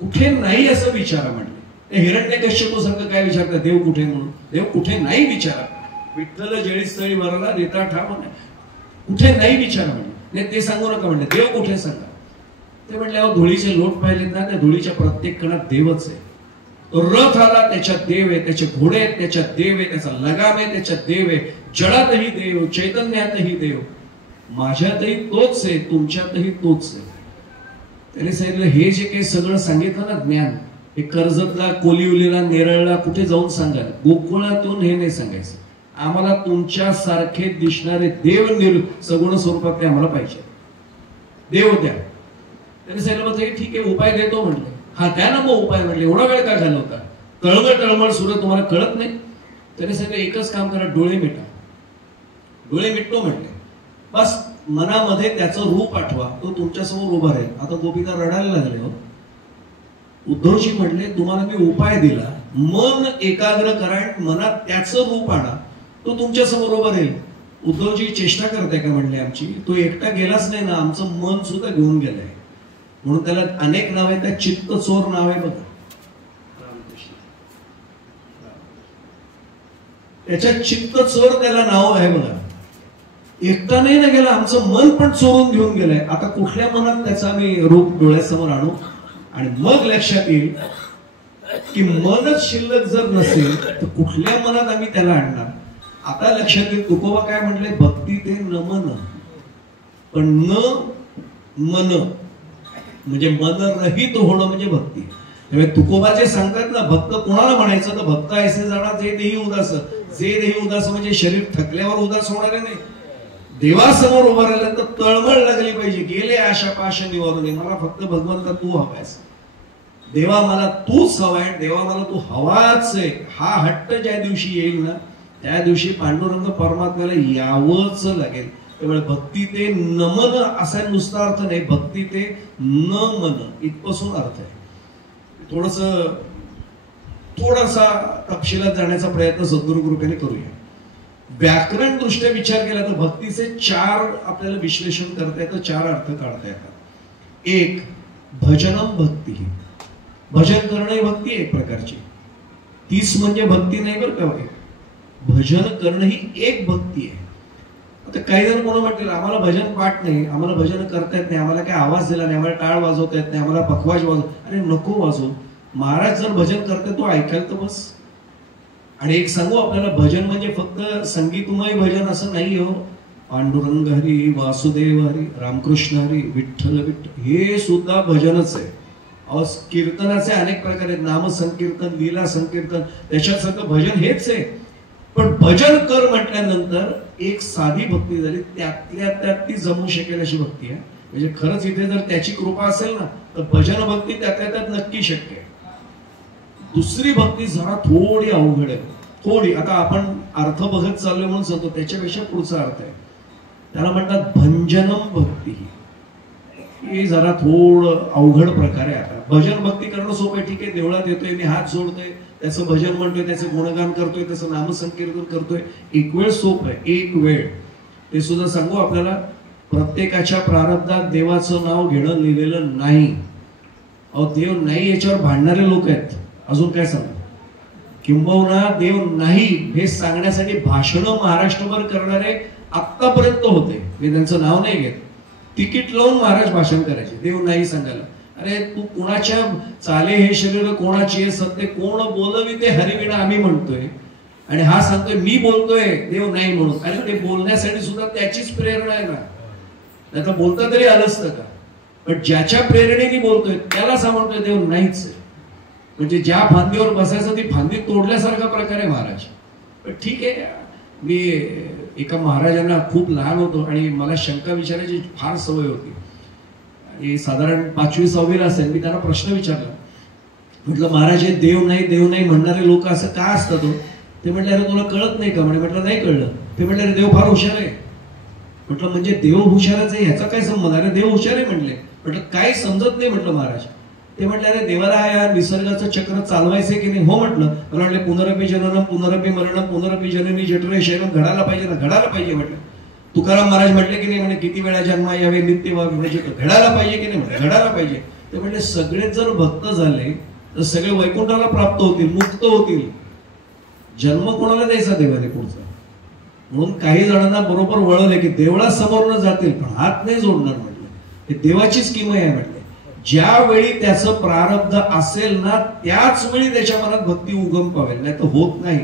कुठे नाही असं विचारा म्हटले. ते हिरण्यकश्यपू सारखं काय विचारता, देव कुठे म्हणून, देव कुठे नाही विचारा. विठ्ठल जेळी स्थळी वरला देता ठाम नाही, कुठे नाही विचारा म्हणले. ते सांगू नका म्हणले, देव कुठे सांगा. ते म्हणले अहो धुळीचे लोट पाहिलेत ना, त्या धुळीच्या प्रत्येक कणात देवच आहे. तो रथ आला त्याच्यात देव आहे, त्याचे घोडे आहेत त्याच्यात देव आहे, त्याचा लगाम आहे त्याच्यात देव आहे, जडातही देव, चैतन्यातही देव, माझ्यातही तोच आहे, तुमच्यातही तोच आहे. त्याने सांगितलं हे जे काही सगळं सांगितलं ना ज्ञान, हे कर्जतला, कोलिवलीला, नेरळला कुठे जाऊन सांगा, गोकुळातून हे नाही सांगायचं. आम्हाला तुमच्या सारखे दिसणारे देव सगुण स्वरूपात ते आम्हाला पाहिजे, देव द्या. त्याने सांगितलं ठीक आहे उपाय देतो म्हटले. हा द्या ना मग उपाय म्हटले, एवढा वेळ काय घालवता, तळमळ तळमळ सुरू तुम्हाला कळत नाही. त्याने सांगितलं एकच काम करा, डोळे मिटा. डोळे मिटतो म्हटले, बस मनामध्ये त्याचं रूप आठवा, तो तुमच्या समोर उभा राहील. आता गोपिका रडायला लागले हो. उद्धवजी म्हटले तुम्हाला मी उपाय दिला, मन एकाग्र करा, मनात त्याचं रूप आणा, तो तुमच्या समोर उभा राहील. उद्धवजी चेष्टा करताय का म्हणले आमची, तो एकटा गेलाच नाही ना, आमचं मन सुद्धा घेऊन गेलंय. म्हणून त्याला अनेक नाव आहेत, त्या चित्त चोर नाव आहे बघा, त्याच्या चित्त चोर त्याला नाव आहे बघा. एकटा नाही ना गेला, आमचं मन पण चोरून घेऊन गेलंय. आता कुठल्या मनात त्याचा आम्ही रूप डोळ्यासमोर आणू, आणि मग लक्षात येईल की मनच शिल्लक जर नसेल तर कुठल्या मनात आम्ही त्याला आणणार. आता लक्षात येईल तुकोबा काय म्हटले, भक्ती ते न मन, पण न मन म्हणजे मन रहित होणं म्हणजे भक्ती. त्यामुळे तुकोबाचे सांगतात ना, भक्त कोणाला म्हणायचं, तर भक्त ऐसे जाणार जे देही उदास. जे देही उदास म्हणजे शरीर थकल्यावर उदास होणारे नाही, देवासमोर उभा राहिलं तर तळमळ लागली पाहिजे. गेले आशा पाश निवारून, मला फक्त भगवंता तू हवायस, देवा मला तूच हवाय, देवा मला तू हवाच आहे. हा हट्ट ज्या दिवशी येईल ना, त्या दिवशी पांडुरंग परमात्म्याला यावंच लागेल. त्यामुळे भक्ती ते नमन असा नुसता अर्थ नाही, भक्ती ते न मन इथपासून अर्थ आहे. थोडासा तपशिलात जाण्याचा प्रयत्न सद्गुरु कृपेने करूया. व्याकरण दृष्ट्या विचार केला तर भक्तीचे 4 आपल्याला विश्लेषण करता येतं, 4 अर्थ काढता येतात. एक भजनम भक्ती, भजन करणं ही भक्ती एक प्रकारची. 30 म्हणजे भक्ती नाही बरं का, भजन करणं ही एक भक्ती आहे. आता काही जण कोण म्हणतील आम्हाला भजन पाठ नाही, आम्हाला भजन करता येत नाही, आम्हाला काय आवाज दिला नाही, आम्हाला टाळ वाजवता येत नाही, आम्हाला पखवाज वाजव. अरे नको वाजव, महाराज जर भजन करते तो ऐकायला तर बस. आणि एक सांगू आपल्याला, भजन म्हणजे फक्त संगीतमय भजन असं नाही हो. पांडुरंग हरी, वासुदेव हरी, रामकृष्ण हरी, विठ्ठल विठ्ठल, हे सुद्धा भजनच आहे. कीर्तनाचे अनेक प्रकार आहेत, नाम संकीर्तन, लीला संकीर्तन, त्याच्यात सगळं भजन हेच आहे. पण भजन कर म्हटल्यानंतर एक साधी भक्ती झाली, त्यातल्या त्यात ती जमू शकेल अशी भक्ती आहे. म्हणजे खरंच इथे जर त्याची कृपा असेल ना, तर भजन भक्ती त्यातल्या त्यात नक्की शक्य आहे. दुसरी भक्ती जरा थोडी अवघड आहे, थोडी. आता आपण अर्थ बघत चाललो म्हणून सांगतो, त्याच्यापेक्षा पुढचा अर्थ आहे, त्याला म्हणतात भंजनम भक्ती. हे जरा थोडं अवघड प्रकार आहे. आता भजन भक्ती करणं सोपं आहे, ठीक आहे, देवळात येतोय मी, हात जोडतोय, त्याचं भजन म्हणतोय, त्याचं गुणगान करतोय, त्याचं नामसंकीर्तन करतोय, एक वेळ सोपं आहे, एक वेळ. ते सुद्धा सांगू आपल्याला, प्रत्येकाच्या प्रारब्धात देवाचं नाव घेणं लिहिलेलं नाही. अहो देव नाही याच्यावर भांडणारे लोक आहेत. अजून काय सांगू, किंबहुना देव नाही हे सांगण्यासाठी भाषणं महाराष्ट्रभर करणारे आतापर्यंत होते. मी त्यांचं नाव नाही घेत. तिकीट लावून महाराज भाषण करायचे देव नाही सांगायला. अरे तू कुणाच्या चाले हे शरीर कोणाची आहे, सत्य कोण बोलवी ते हरिविना आम्ही म्हणतोय, आणि हा सांगतोय मी बोलतोय देव नाही म्हणून. आणि ते बोलण्यासाठी सुद्धा त्याचीच प्रेरणा आहे ना, नाही तर बोलता तरी आलं असतं का. पण ज्याच्या प्रेरणेने बोलतोय त्याला सांगतोय देव नाहीच आहे. म्हणजे ज्या फांदीवर बसायचं ती फांदी तोडल्यासारखा प्रकार आहे महाराज. पण ठीक आहे, मी एका महाराजांना खूप लहान होतो आणि मला शंका विचारायची फार सवय होती. हे साधारण 5वी 6वीला असेल. मी त्यांना प्रश्न विचारला, म्हटलं महाराज हे देव नाही म्हणणारे लोक असं का असतात? ते म्हटलं अरे तुला कळत नाही का? म्हटलं नाही कळलं. ते म्हटलं अरे देव फार हुशार आहे. म्हटलं म्हणजे देव हुशारच आहे ह्याचा काय संबंध? अरे देव हुशार आहे म्हणले. म्हटलं काही समजत नाही म्हटलं महाराज. ते म्हटलं अरे देवाला या निसर्गाचं चक्र चालवायचंय की नाही? हो म्हटलं. मला म्हटलं पुनरपी जननम पुनरपी मरणम पुनरपी जननी जठरे शयनम घडायला पाहिजे ना? घडायला पाहिजे म्हटलं. तुकाराम महाराज म्हटले की नाही म्हणे किती वेळा जन्मा यावे नित्य घडायला पाहिजे की नाही? म्हटलं घडायला पाहिजे. ते म्हटले सगळेच जर भक्त झाले तर सगळे वैकुंठाला प्राप्त होतील, मुक्त होतील. जन्म कोणाला द्यायचा देवाने पुढचा? म्हणून काही जणांना बरोबर वळवले की देवळा समोर न जातील पण हात नाही जोडणार. म्हटलं हे देवाचीच किमया आहे. म्हटलं ज्यावेळी त्याचं प्रारब्ध असेल ना त्याच वेळी त्याच्या मनात भक्ती उगम पावेल, नाही तर होत नाही.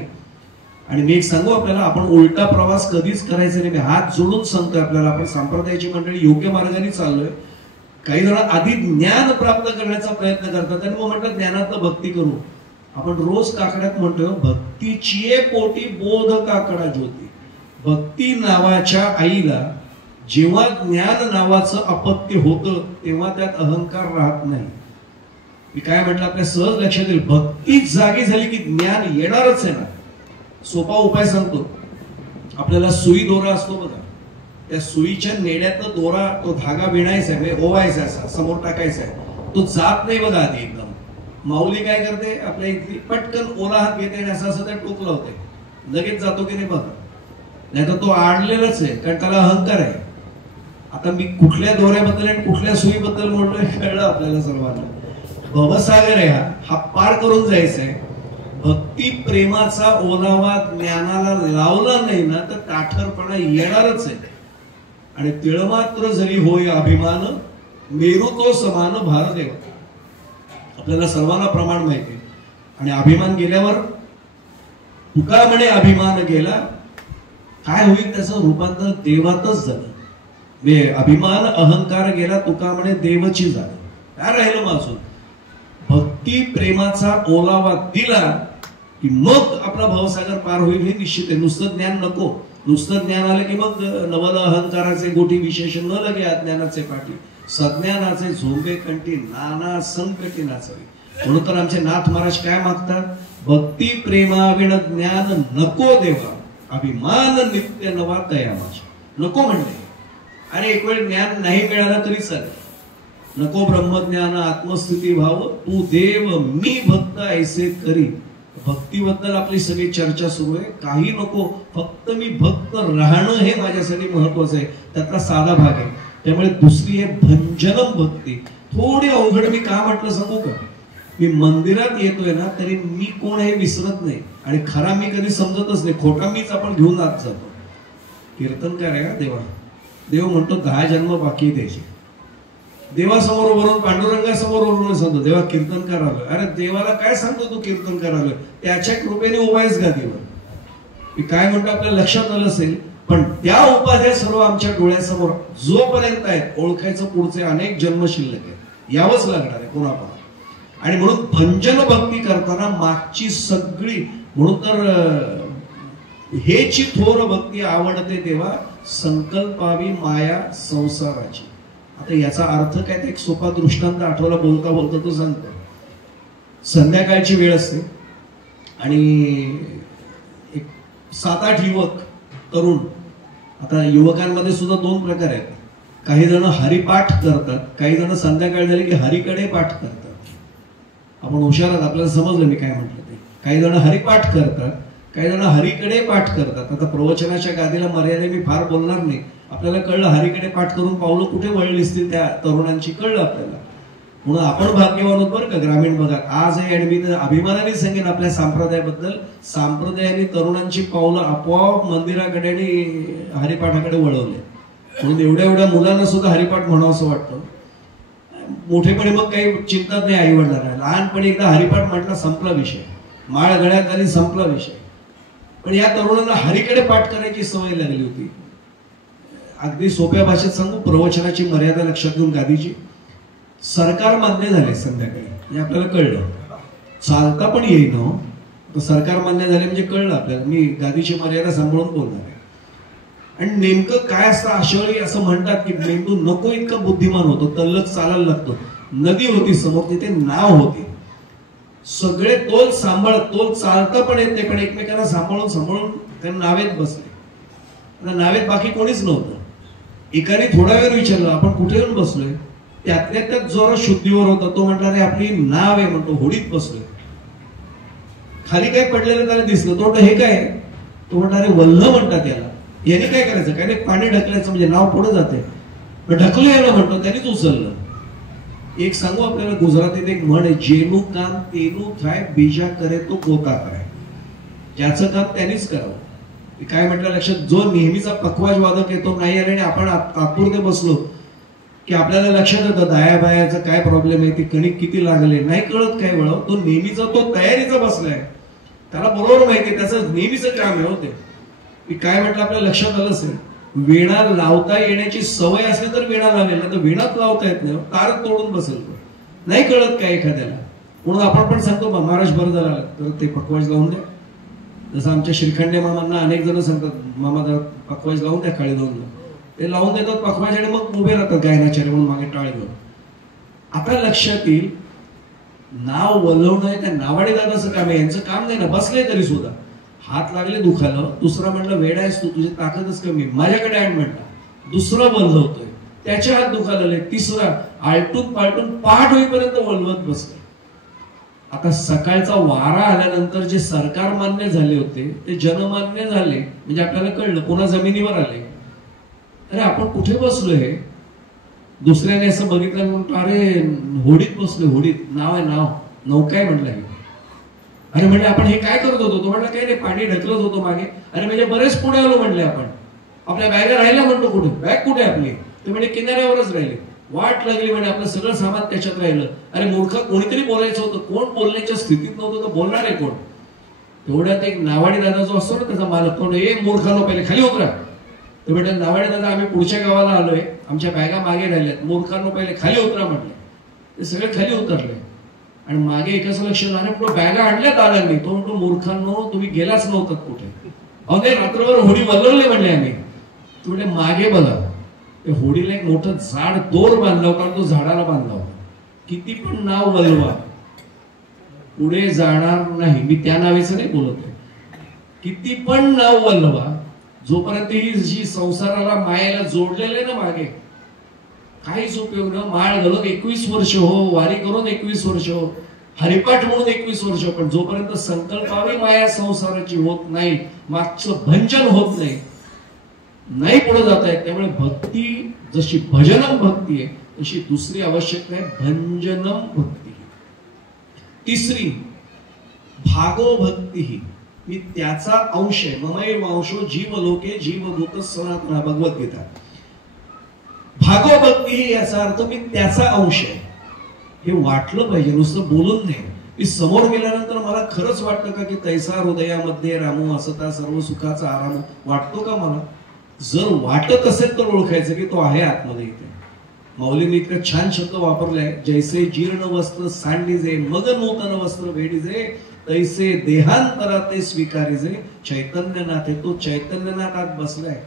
आणि मी एक सांगू आपल्याला, आपण उलटा प्रवास कधीच करायचा नाही. मी हात जोडून सांगतोय आपल्याला, आपण संप्रदायाची मंडळी योग्य मार्गाने चाललोय. काही जण आधी ज्ञान प्राप्त करण्याचा प्रयत्न करतात आणि मग म्हणतात ज्ञानात भक्ती करू. आपण रोज काकड्यात म्हणतोय भक्तीची पोटी बोध काकडा ज्योती. भक्ती नावाच्या आईला जेव्हा ज्ञान नावाचं अपत्य होतं तेव्हा त्यात अहंकार राहत नाही. मी काय म्हटलं आपल्या सहज लक्षात येईल, भक्ती जागी झाली की ज्ञान येणारच आहे ना. सोपा उपाय सांगतो. आपल्याला सुई दोरा असतो बघा, त्या सुईच्या नेड्यातनं दोरा तो धागा विणायचा आहे, म्हणजे ओवायचा असा समोर टाकायचा आहे. तो जात नाही बघा आधी एकदम. माऊली काय करते आपल्या इथली, पटकन ओला हात घेते आणि असं त्या टोक लावते, लगेच जातो की नाही बघा. नाही तर तो आडलेलाच आहे, कारण त्याला अहंकार आहे. आता मी कुठल्या दोऱ्याबद्दल आणि कुठल्या सुईबद्दल म्हणतोय कळलं आपल्याला सर्वांना. भवसागर आहे हा पार करून जायचा आहे. भक्ती प्रेमाचा ओलावा ज्ञानाला लावला नाही ना तर ताठरपणा येणारच आहे. आणि तिळमात्र जरी होय अभिमान मेरू तो समान भारदेव. आपल्याला सर्वांना प्रमाण माहिती आहे. आणि अभिमान गेल्यावर तुका म्हणे अभिमान गेला, काय होईल त्याचं रूपांतर देवातच झालं. अभिमान अहंकार गेला, तुका म्हणे देवची झालं. काय राहिलं माझं? भक्ती प्रेमाचा ओलावा दिला की मग आपला भवसागर पार होईल हे निश्चित आहे. नुसतं ज्ञान नको. नुसतं ज्ञान आलं की मग नवल अहंकाराचे गोटी विशेषण न लगे अज्ञानाचे पाठी, सज्ञानाचे झोंबे कंठी नाना संकटी नाचावी. म्हणून तर आमचे नाथ महाराज काय मागतात? भक्ती प्रेमाविण ज्ञान नको देवा, अभिमान नित्य नवा दया माझी. नको म्हणले. आणि एक वेळ ज्ञान नाही मिळालं तरी चालेल. नको ब्रह्मज्ञान आत्मस्थिती भाव, तू देव मी भक्त ऐसे करी. भक्तीबद्दल आपली सगळी चर्चा सुरू आहे. काही नको, फक्त मी भक्त राहणं हे माझ्यासाठी महत्वाचं आहे. त्यातला साधा भाग आहे. त्यामुळे दुसरी आहे भंजनम भक्ती. थोडी अवघड. मी का म्हटलं सांगू का? मी मंदिरात येतोय ना तरी मी कोण हे विसरत नाही. आणि खरा मी कधी समजतच नाही. खोटा मीच आपण घेऊन आत जातो. कीर्तनकार आहे का देवा? देव म्हणतो 10 जन्म बाकी द्यायचे. देवासमोर वरून पांडुरंगासमोर वरून सांगतो देवा कीर्तनकार आलोय. अरे देवाला काय सांगतो तू कीर्तनकार आलोय? त्याच्या कृपेने उभायच गादीवर. मी काय म्हणतो आपल्याला लक्षात आलं असेल. पण त्या उपाध्या सर्व आमच्या डोळ्यासमोर जोपर्यंत आहेत ओळखायचं पुढचे अनेक जन्म शिल्लक आहेत. यावंच लागणार आहे कोणापण. आणि म्हणून भंजन भक्ती करताना मागची सगळी, म्हणून तर हेची थोर भक्ती आवडते तेव्हा संकल्पावी माया संसाराची. आता याचा अर्थ काय? ते एक सोपा दृष्टांत आठवला बोलता बोलता तो सांगतो. संध्याकाळची वेळ असते आणि एक 7-8 युवक तरुण. आता युवकांमध्ये सुद्धा 2 प्रकार आहेत. काही जण हरिपाठ करतात, काही जण संध्याकाळ झाली की हरिकडे पाठ करतात. आपण हुशारात, आपल्याला समजलं मी काय म्हटलं ते. काही जण हरिपाठ करतात, काही जण हरिकडे पाठ करतात. आता प्रवचनाच्या गादीला मर्यादा मी फार बोलणार नाही. आपल्याला कळलं हरिकडे पाठ करून पावलं कुठे वळली असतील त्या तरुणांची, कळलं आपल्याला. म्हणून आपण भाग्यवान आहोत बरं का ग्रामीण भागात आज आहे. आणि मी अभिमानाने सांगेन आपल्या संप्रदायाबद्दल, संप्रदायाने तरुणांची पावलं आपोआप मंदिराकडे आणि हरिपाठाकडे वळवले. म्हणून एवढ्या मुलांना सुद्धा हरिपाठ म्हणावं असं वाटतं. मोठेपणी मग काही चिंता नाही आई वडिलांना. लहानपणी एकदा हरिपाठ म्हटला संपला विषय, माळ गळ्यात आली संपला विषय. पण या तरुणांना हरिकडे पाठ करायची सवय लागली होती. अगदी सोप्या भाषेत सांगू, प्रवचनाची मर्यादा लक्षात घेऊन गादीची. सरकार मान्य झाले संध्याकाळी, हे आपल्याला कळलं. चालता पण येईन तर सरकार मान्य झाले म्हणजे कळलं आपल्याला. मी गादीची मर्यादा सांभाळून बोलणार आहे. आणि नेमकं काय असतं अशा वेळी असं म्हणतात की मेंदू नको इतका बुद्धिमान होतो, तल्लच चालायला लागतो. नदी होती समोर, तिथे नाव होती, सगळे तोल चालता पण येत नाही, पण एकमेकांना सांभाळून सांभाळून त्या नावेत बसले. नावेत बाकी कोणीच नव्हतं. एकाने थोडा वेळ विचारलं आपण कुठे येऊन बसलोय, त्यातल्या त्यात जोरा शुद्धीवर होता. तो म्हटला रे आपली नाव आहे, म्हणतो होडीत बसलोय. खाली काय पडलेलं त्याला दिसलं. तो हे काय, तो म्हटला रे वल्ह म्हणतात याला, याने काय करायचं, काय नाही पाणी ढकलायचं म्हणजे नाव पुढे जाते. ढकलू याला म्हणतो, त्यानेच उचललं. एक सांगू आपल्याला, गुजरातीत एक म्हण आहे, जेनू काम तेनू थाय बीजा करे तो गोता काय. ज्याचं काम त्यांनीच करावं. काय म्हटलं लक्षात, जो नेहमीचा पखवाज वादक येतो नाही आले आणि आपण तात्पुरते बसलो की आपल्याला लक्षात येतं दाया बायाचा काय प्रॉब्लेम आहे, ती कणिक किती लागले नाही कळत काय वळ. तो नेहमीचा तो तयारीचा बसलाय, त्याला बरोबर माहिती त्याचं नेहमीचं काम आहे होते. काय म्हटलं आपल्या लक्षात आलं असेल, वीणा लावता येण्याची सवय असली तर वीणा लावेल, ना तर वीणाच लावता येत नाही, तार तोडून बसेल, नाही कळत काय एखाद्याला. म्हणून आपण पण सांगतो महाराज बरं झालं तर ते पखवाज लावून द्या. जसं आमच्या श्रीखंडे मामांना अनेक जण सांगतात मामा जरा पखवाज लावून द्या, काळी लावून द्या. ते लावून देतात पखवाज आणि मग उभे राहतात गायनाचार्य म्हणून मागे टाळे घेऊन. आता लक्षात येईल, नाव वलवणं आहे त्या नावाडे दादाचं काम आहे, यांचं काम नाही ना. बसले तरी सुद्धा हात लागले दुखायला. दुसरा म्हणलं वेडा आहेस तू, तुझी ताकदच कमी, माझ्याकडे आण म्हटला. दुसरा वलवतोय, त्याचे हात दुखायला. तिसरा आलटून पालटून पाठ होईपर्यंत वलवत बसले. आता सकाळचा वारा आल्यानंतर जे सरकार मान्य झाले होते ते जनमान्य झाले, म्हणजे आपल्याला कळलं पुन्हा जमिनीवर आले. अरे आपण कुठे बसलो हे. दुसऱ्याने असं बघितलं म्हणतो अरे होडीत बसलो, होडीत नाव आहे, नाव नौका आहे म्हटलं. अरे म्हणजे आपण हे काय करत होतो, तो म्हणलं काय नाही पाणी ढकलत होतो मागे. अरे म्हणजे बरेच पुढे आलो म्हणले आपण, आपल्या बॅगा राहिल्या म्हणतो, कुठे बॅग कुठे आपली, ते म्हणजे किनाऱ्यावरच राहिले. वाट लागली म्हणजे आपलं सगळं सामान त्याच्यात राहिलं. अरे मूर्ख कोणीतरी बोलायचं होतं, कोण बोलण्याच्या स्थितीत नव्हतं तर बोलणार आहे कोण. तेवढ्यात एक नावाडी दादा जो असतो ना त्याचा मालक, कोण एक मूर्खानो पहिले खाली उतरा. तो म्हणजे नावाडी दादा आम्ही पुढच्या गावाला आलोय, आमच्या बॅगा मागे राहिल्यात, मूर्खांनो पहिले खाली उतरा म्हटले. ते सगळे खाली उतरले आणि मागे एकाच लक्ष झालं, तो बॅगा आणल्या दादांनी. तो म्हणतो मूर्खांनो तुम्ही गेलाच नव्हतात कुठे, अहो ते रात्रभर होडी वलवले म्हणले आम्ही. तो म्हणजे मागे बघा, होडीला एक मोठं झाड दोर बांधला होता, तो झाडाला बांधला होता. किती पण नाव वलवा पुढे जाणार नाही. मी त्या नावेचं नाही बोलत आहे. किती पण नाव वलवा, जोपर्यंत ही जी संसाराला मायेला जोडलेले ना मागे काहीच उपयोग ना. माळ घालून 21 वर्ष हो, वारी करून 21 वर्ष हो, हरिपाठ म्हणून 21 वर्ष, पण जोपर्यंत संकल्पावी माया संसाराची होत नाही, मागचं भंजन होत नाही, नाही पुढे जाता येत. त्यामुळे भक्ती जशी भजनम भक्ती आहे तशी दुसरी आवश्यक आहे भंजनम भक्ती. तिसरी भागो भक्ती ही, मी त्याचा अंश आहे. ममैव अंशो जीवलोके जीवभूत सनातन, भगवद्गीता. भागो भक्ती ही याचा अर्थ मी त्याचा अंश आहे. हे वाटलं पाहिजे, नुसतं बोलून नाही. मी समोर गेल्यानंतर मला खरंच वाटतं का की तैसा हृदयामध्ये रामू असता सर्व सुखाचा आराम वाटतो का मला. जर वाटत असेल तर ओळखायचं की तो आहे आतमध्ये. इथे माऊलींनी इतका छान शब्द वापरलाय, जैसे जीर्ण वस्त्र सांडीजे मग नूतन वस्त्र भेडीजे, तैसे देहांतरा ते स्वीकारीजे, चैतन्यनाथ आहे. तो चैतन्यनाथ आत बसलाय,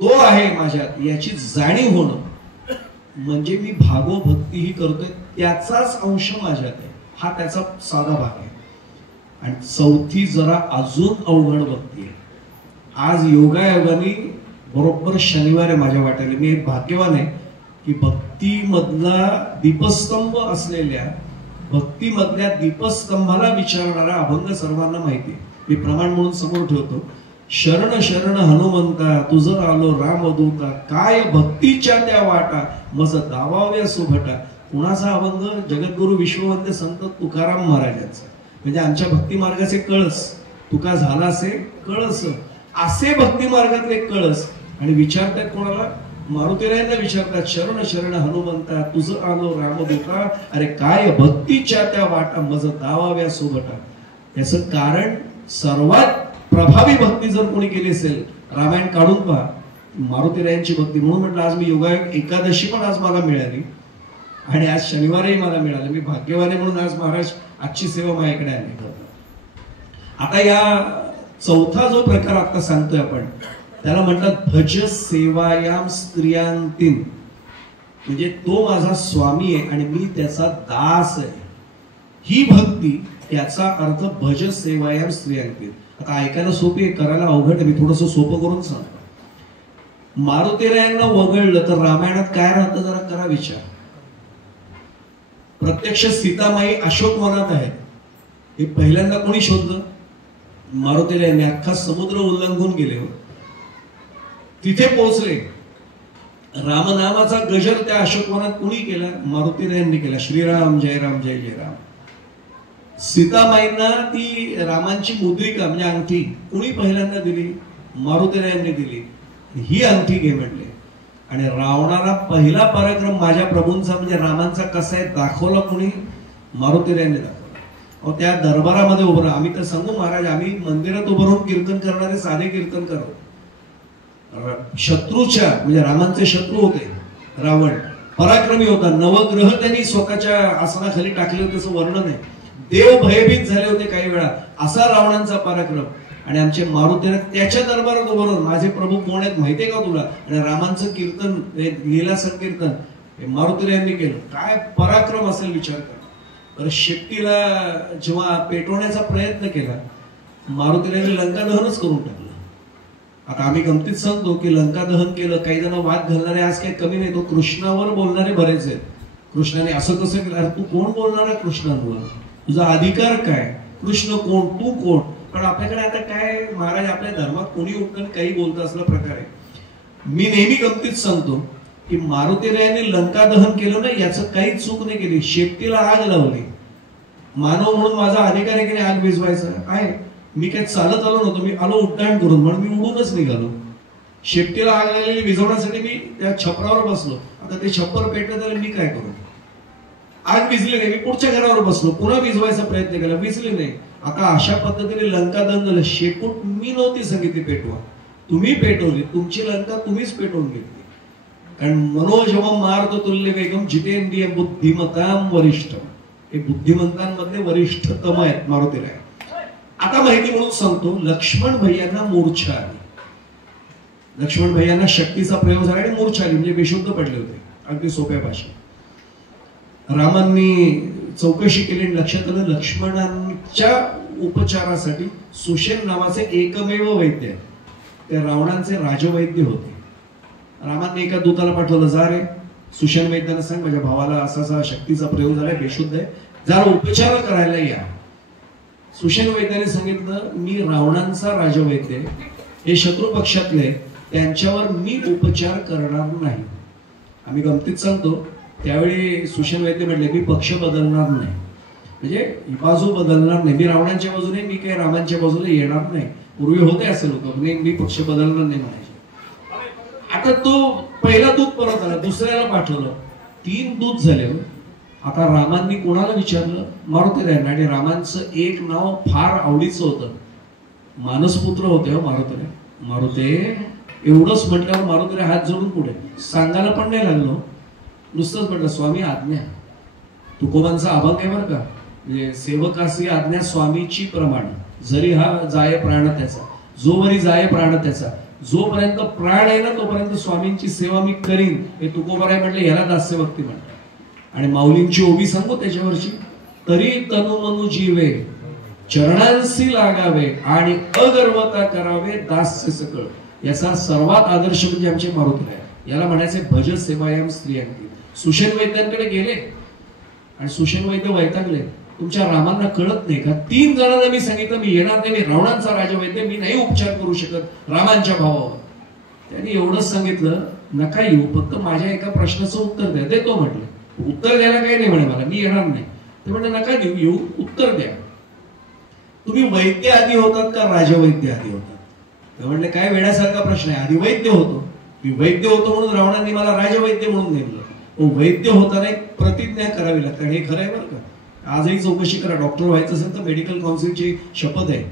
तो आहे माझ्यात, याची जाणीव होणं म्हणजे मी भागो भक्ती ही करतोय, त्याचाच अंश माझ्यात आहे. हा त्याचा साधा भाग आहे. आणि चौथी जरा अजून अवघड भक्ती आहे. आज योगायोगाने बरोबर शनिवार आहे माझ्या वाट्याला. मी एक भाग्यवान आहे की भक्तीमधला दीपस्तंभ असलेल्या, भक्तीमधल्या दीपस्तंभाला विचारणारा अभंग सर्वांना माहिती आहे. मी प्रमाण म्हणून समोर ठेवतो. शरण शरण हनुमंता तुझं आलो रामदूता, काय भक्तीच्या त्या वाटा मज दावाव्या सुभटा. कुणाचा अभंग, जगद्गुरु विश्ववंद्य संत तुकाराम महाराजांचा. म्हणजे आमच्या भक्ती मार्गाचे कळस, तुका झाला असे कळस, असे भक्ती मार्गातले कळस. आणि विचारतात कोणाला, मारुतीरायांना विचारतात, शरण शरण हनुमंता तुझं आलो रामदूता, अरे काय भक्तीच्या त्या वाटा मज दावाव्या सोबटा. याचं कारण, सर्वात प्रभावी भक्ती जर कोणी केली असेल, रामायण काढून पहा, मारुतीरायांची भक्ती. म्हणून म्हटलं आज मी योगायोग एकादशी पण आज मला मिळाली आणि आज शनिवारही मला मिळाले. मी भाग्यवान आहे म्हणून आज महाराज आजची सेवा माझ्याकडे आली. आता या चौथा जो प्रकार आता सांगतोय आपण, त्याला म्हणतात भज सेवायाम स्त्रियांतीन, म्हणजे तो माझा स्वामी आहे आणि मी त्याचा दास आहे, ही भक्ती, याचा अर्थ भज सेवायाम स्त्रियांतीन. आता ऐकायला सोपी आहे, करायला अवघड आहे. मी थोडस सोपं करून सांगतो. मारुतीरायांना वगळलं तर रामायणात काय राहतं जरा करा विचार. प्रत्यक्ष सीतामाई अशोकवनात आहेत, हे पहिल्यांदा कोणी शोधलं? मारुतीरायांनी. अख्खा समुद्र उल्लंघून गेले, तिथे पोहोचले. रामनामाचा गजर त्या अशोकवनात कुणी केला? मारुतीरायांनी केला. श्रीराम जय राम जय जय राम. सीतामाईंना ती रामांची मुद्रिका म्हणजे अंगठी कुणी पहिल्यांदा दिली? मारुतीरायांनी दिली. ही अंगठी घे म्हटले. आणि रावणाला पहिला पराक्रम माझ्या प्रभूंचा म्हणजे रामांचा कसा आहे दाखवला कुणी? मारुतीरायांनी दाखवला. त्या दरबारामध्ये उभं राहा. आम्ही तर सांगू महाराज, आम्ही मंदिरात उभं राहून कीर्तन करणारे साधे कीर्तन करतो. शत्रूच्या म्हणजे रामांचे शत्रू होते रावण, पराक्रमी होता. नवग्रह त्यांनी स्वतःच्या आसनाखाली टाकले होते, त्याचं वर्णन आहे. देव भयभीत झाले होते काही वेळा, असा रावणांचा पराक्रम. आणि आमचे मारुतीराय त्याच्या दरबारात उभं राहून माझे प्रभू कोण आहेत माहितीये का तुला? आणि रामांचं कीर्तन, लीला संकीर्तन हे मारुतीरायांनी केलं. काय पराक्रम असेल विचार कर. तर शेपटीला जेव्हा पेटवण्याचा प्रयत्न केला, मारुतीरायांनी लंका दहनच करून टाकलं. आता आम्ही गमतीत सांगतो की लंका दहन केलं. काही जण वाद घालणारे आज काही कमी नाही, तो कृष्णावर बोलणारे बरेच आहेत. कृष्णाने असं कसं केलं? अरे तू कोण बोलणार आहे कृष्णावर? तुझा अधिकार काय? कृष्ण कोण, तू कोण? पण आपल्याकडे आता काय महाराज, आपल्या धर्मात कोणी उठून काही बोलतं असला प्रकार आहे. मी नेहमी गमतीत सांगतो की मारुतीरायांनी लंका दहन केलं ना, याचं काही चूक नाही केली. शेपटीला आग लावली. मानव म्हणून माझा अधिकार आहे की नाही आग विझवायचा? आहे. मी काय चालत आलो नव्हतो, मी आलो उड्डाण करून, म्हणून मी उडूनच निघालो. शेपटीला आग लागलेली विझवण्यासाठी मी त्या छपरावर बसलो. आता ते छप्पर पेटलं तर मी काय करू? आग विझली नाही, मी पुढच्या घरावर बसलो, पुन्हा विझवायचा प्रयत्न केला, विझली नाही. आता अशा पद्धतीने लंका दहन झालं. शेपूट मी नव्हती सांगितली पेटवा, तुम्ही पेटवली. तुमची लंका तुम्हीच पेटवून घेतली. कारण मनोजवम मार्ग तुल्य वेगम जितेंद्रिय बुद्धिमताम वरिष्ठ, हे बुद्धिमंतांमधले वरिष्ठतम आहेत मारुतीराय. आता माहिती म्हणून सांगतो, लक्ष्मण भैयांना मूर्छा आली. लक्ष्मण भैयांना शक्तीचा प्रयोग झाला आणि मूर्छा आली, म्हणजे बेशुद्ध पडले होते. अगदी सोप्या भाषेत रामांनी चौकशी केली, लक्षात आलं लक्ष्मणांच्या उपचारासाठी सुषेण नावाचे एकमेव वैद्य आहेत. ते रावणांचे राजवैद्य होते. रामांनी एका दूताला पाठवलं, जा रे सुषेण वैद्याला सांग माझ्या भावाला असा शक्तीचा प्रयोग झालाय, बेशुद्ध आहे, जरा उपचार करायला या. सुषेण वैद्याने सांगितलं, मी रावणांचा राजवैद्य, हे शत्रू पक्षातले, त्यांच्यावर मी उपचार करणार नाही. आम्ही गमतीत सांगतो, त्यावेळी सुषेण वैद्य म्हटले, मी पक्ष बदलणार नाही, म्हणजे बाजू बदलणार नाही. मी रावणांच्या बाजूने, मी काही रामांच्या बाजूने येणार नाही. पूर्वी होते असे लोक, मी पक्ष बदलणार नाही म्हणायचे. आता तो पहिला दूत परत आला, दुसऱ्याला पाठवलं, 3 दूत झाले. आता रामांनी कोणाला विचारलं? मारुतीरायांना. आणि रामांचं एक नाव फार आवडीचं होतं, मानसपुत्र होते हो मारुतीराय. मारुते एवढंच म्हटल्यावर मारुतीराय हात जोडून पुढे, सांगायला पण नाही लागलो, नुसतंच म्हटलं स्वामी आज्ञा. तुकोबांचा अभंग आहे बरं का, म्हणजे सेवकासी आज्ञा स्वामीची प्रमाण, जरी हा जाये प्राण त्याचा, जोवरी जाये प्राण त्याचा, जोपर्यंत प्राण आहे ना तोपर्यंत स्वामींची सेवा मी करीन. हे तुकोबाराय म्हटले, याला दास्य भक्ती म्हणतात. आणि माऊलींची ओवी सांगू त्याच्यावरची, तरी तनु मनु जीवे चरणांसी लागावे आणि अगर्वता करावे दास्य सकळ. याचा सर्वात आदर्श म्हणजे आमचे मारुतीराय. याला म्हणायचे भज सेवायाम स्त्रियांती. सुषेण वैद्यांकडे गेले आणि सुषेण वैद्य वैतागले, तुमच्या रामांना कळत नाही का? 3 जणांना मी सांगितलं मी येणार नाही, मी रावणांचा राजवैद्य, मी नाही उपचार करू शकत रामांच्या भावावर. त्यांनी एवढंच सांगितलं, नका येऊ, फक्त माझ्या एका प्रश्नाचं उत्तर द्या. देतो म्हटलं. उत्तर द्यायला काही नाही म्हणे मला, मी येणार नाही. ते म्हणजे नका येऊ, उत्तर द्या. तुम्ही वैद्य आधी होतात का राजवैद्य आधी होतात? ते म्हणले, काय वेड्यासारखा प्रश्न आहे, आधी वैद्य होतो. मी वैद्य होतो म्हणून रावणांनी मला राजवैद्य म्हणून नेमलं. वैद्य होताना एक प्रतिज्ञा करावी लागते. हे खरं आहे बरं का. आजही चौकशी करा, डॉक्टर व्हायचं असेल तर मेडिकल काउन्सिलची शपथ आहे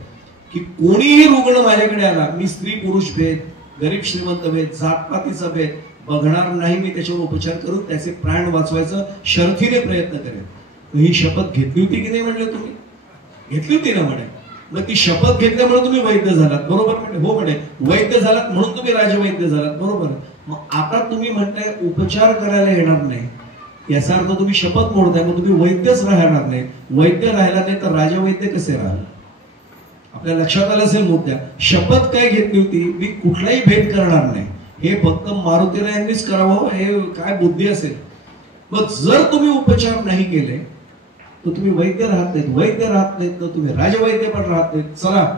की कोणीही रुग्ण माझ्याकडे आला, मी स्त्री पुरुष भेद, गरीब श्रीमंत भेद, जातपातीचा भेद बघणार नाही. मी त्याच्यावर उपचार करून त्याचे प्राण वाचवायचं शर्थीने प्रयत्न करेन. ही शपथ घेतली होती की नाही म्हणले तुम्ही? घेतली होती ना म्हणे. मग ती शपथ घेतल्यामुळे तुम्ही वैद्य झालात, बरोबर म्हणे? हो म्हणे, वैद्य झालात म्हणून तुम्ही राजवैद्य झालात, बरोबर. मग आता तुम्ही म्हणताय उपचार करायला येणार नाही, याचा अर्थ तुम्ही शपथ मोडताय, मग तुम्ही वैद्यच राहणार नाही. वैद्य राहिला नाही तर राजवैद्य कसे राहणार? आपल्या लक्षात आलं असेल मुद्दा. शपथ काय घेतली होती? मी कुठलाही भेद करणार नाही, हे फक्त मारुतीरायांनीच करावं, हे काय बुद्धी असेल. मग जर तुम्ही उपचार नाही केले तर तुम्ही वैद्य राहत नाहीत, वैद्य राहत नाहीत तर तुम्ही राजवैद्य पण राहत नाहीत. चला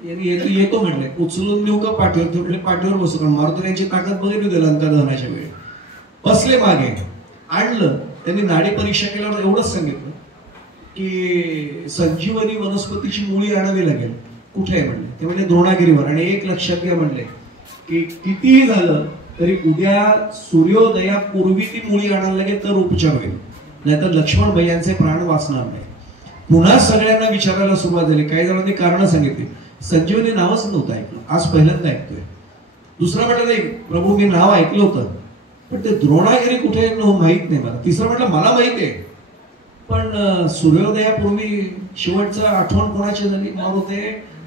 येतो म्हणले, उचलून नेऊ का पाठीवर? म्हटले पाठीवर बसू, कारण मारुतीरायांची ताकद बघितली होती लंका दहनाच्या वेळी. बसले मागे, आणलं. त्यांनी नाडी परीक्षा केल्यावर एवढंच सांगितलं की संजीवनी वनस्पतीची मुळी आणावी लागेल. कुठे आहे म्हणले? ते म्हणजे द्रोणागिरीवर. आणि एक लक्षात घ्या म्हणले की कितीही झालं तरी उद्या सूर्योदयापूर्वी ती मुळी आणायला लागेल तर उपचार होईल, नाहीतर लक्ष्मण भैयांचे प्राण वाचणार नाही. पुन्हा सगळ्यांना विचारायला सुरुवात झाली. काही जणांनी कारण सांगितली. संजीवनी नावच नव्हतं ऐकलं, आज पहिल्यांदा ऐकतोय. दुसरं म्हटलं नाही प्रभू मी नाव ऐकलं होतं, पण ते द्रोणागिरी कुठे माहित नाही मला. तिसरं म्हटलं मला माहित आहे, पण सूर्योदयापूर्वी शेवटचं आठवण कोणाची झाली?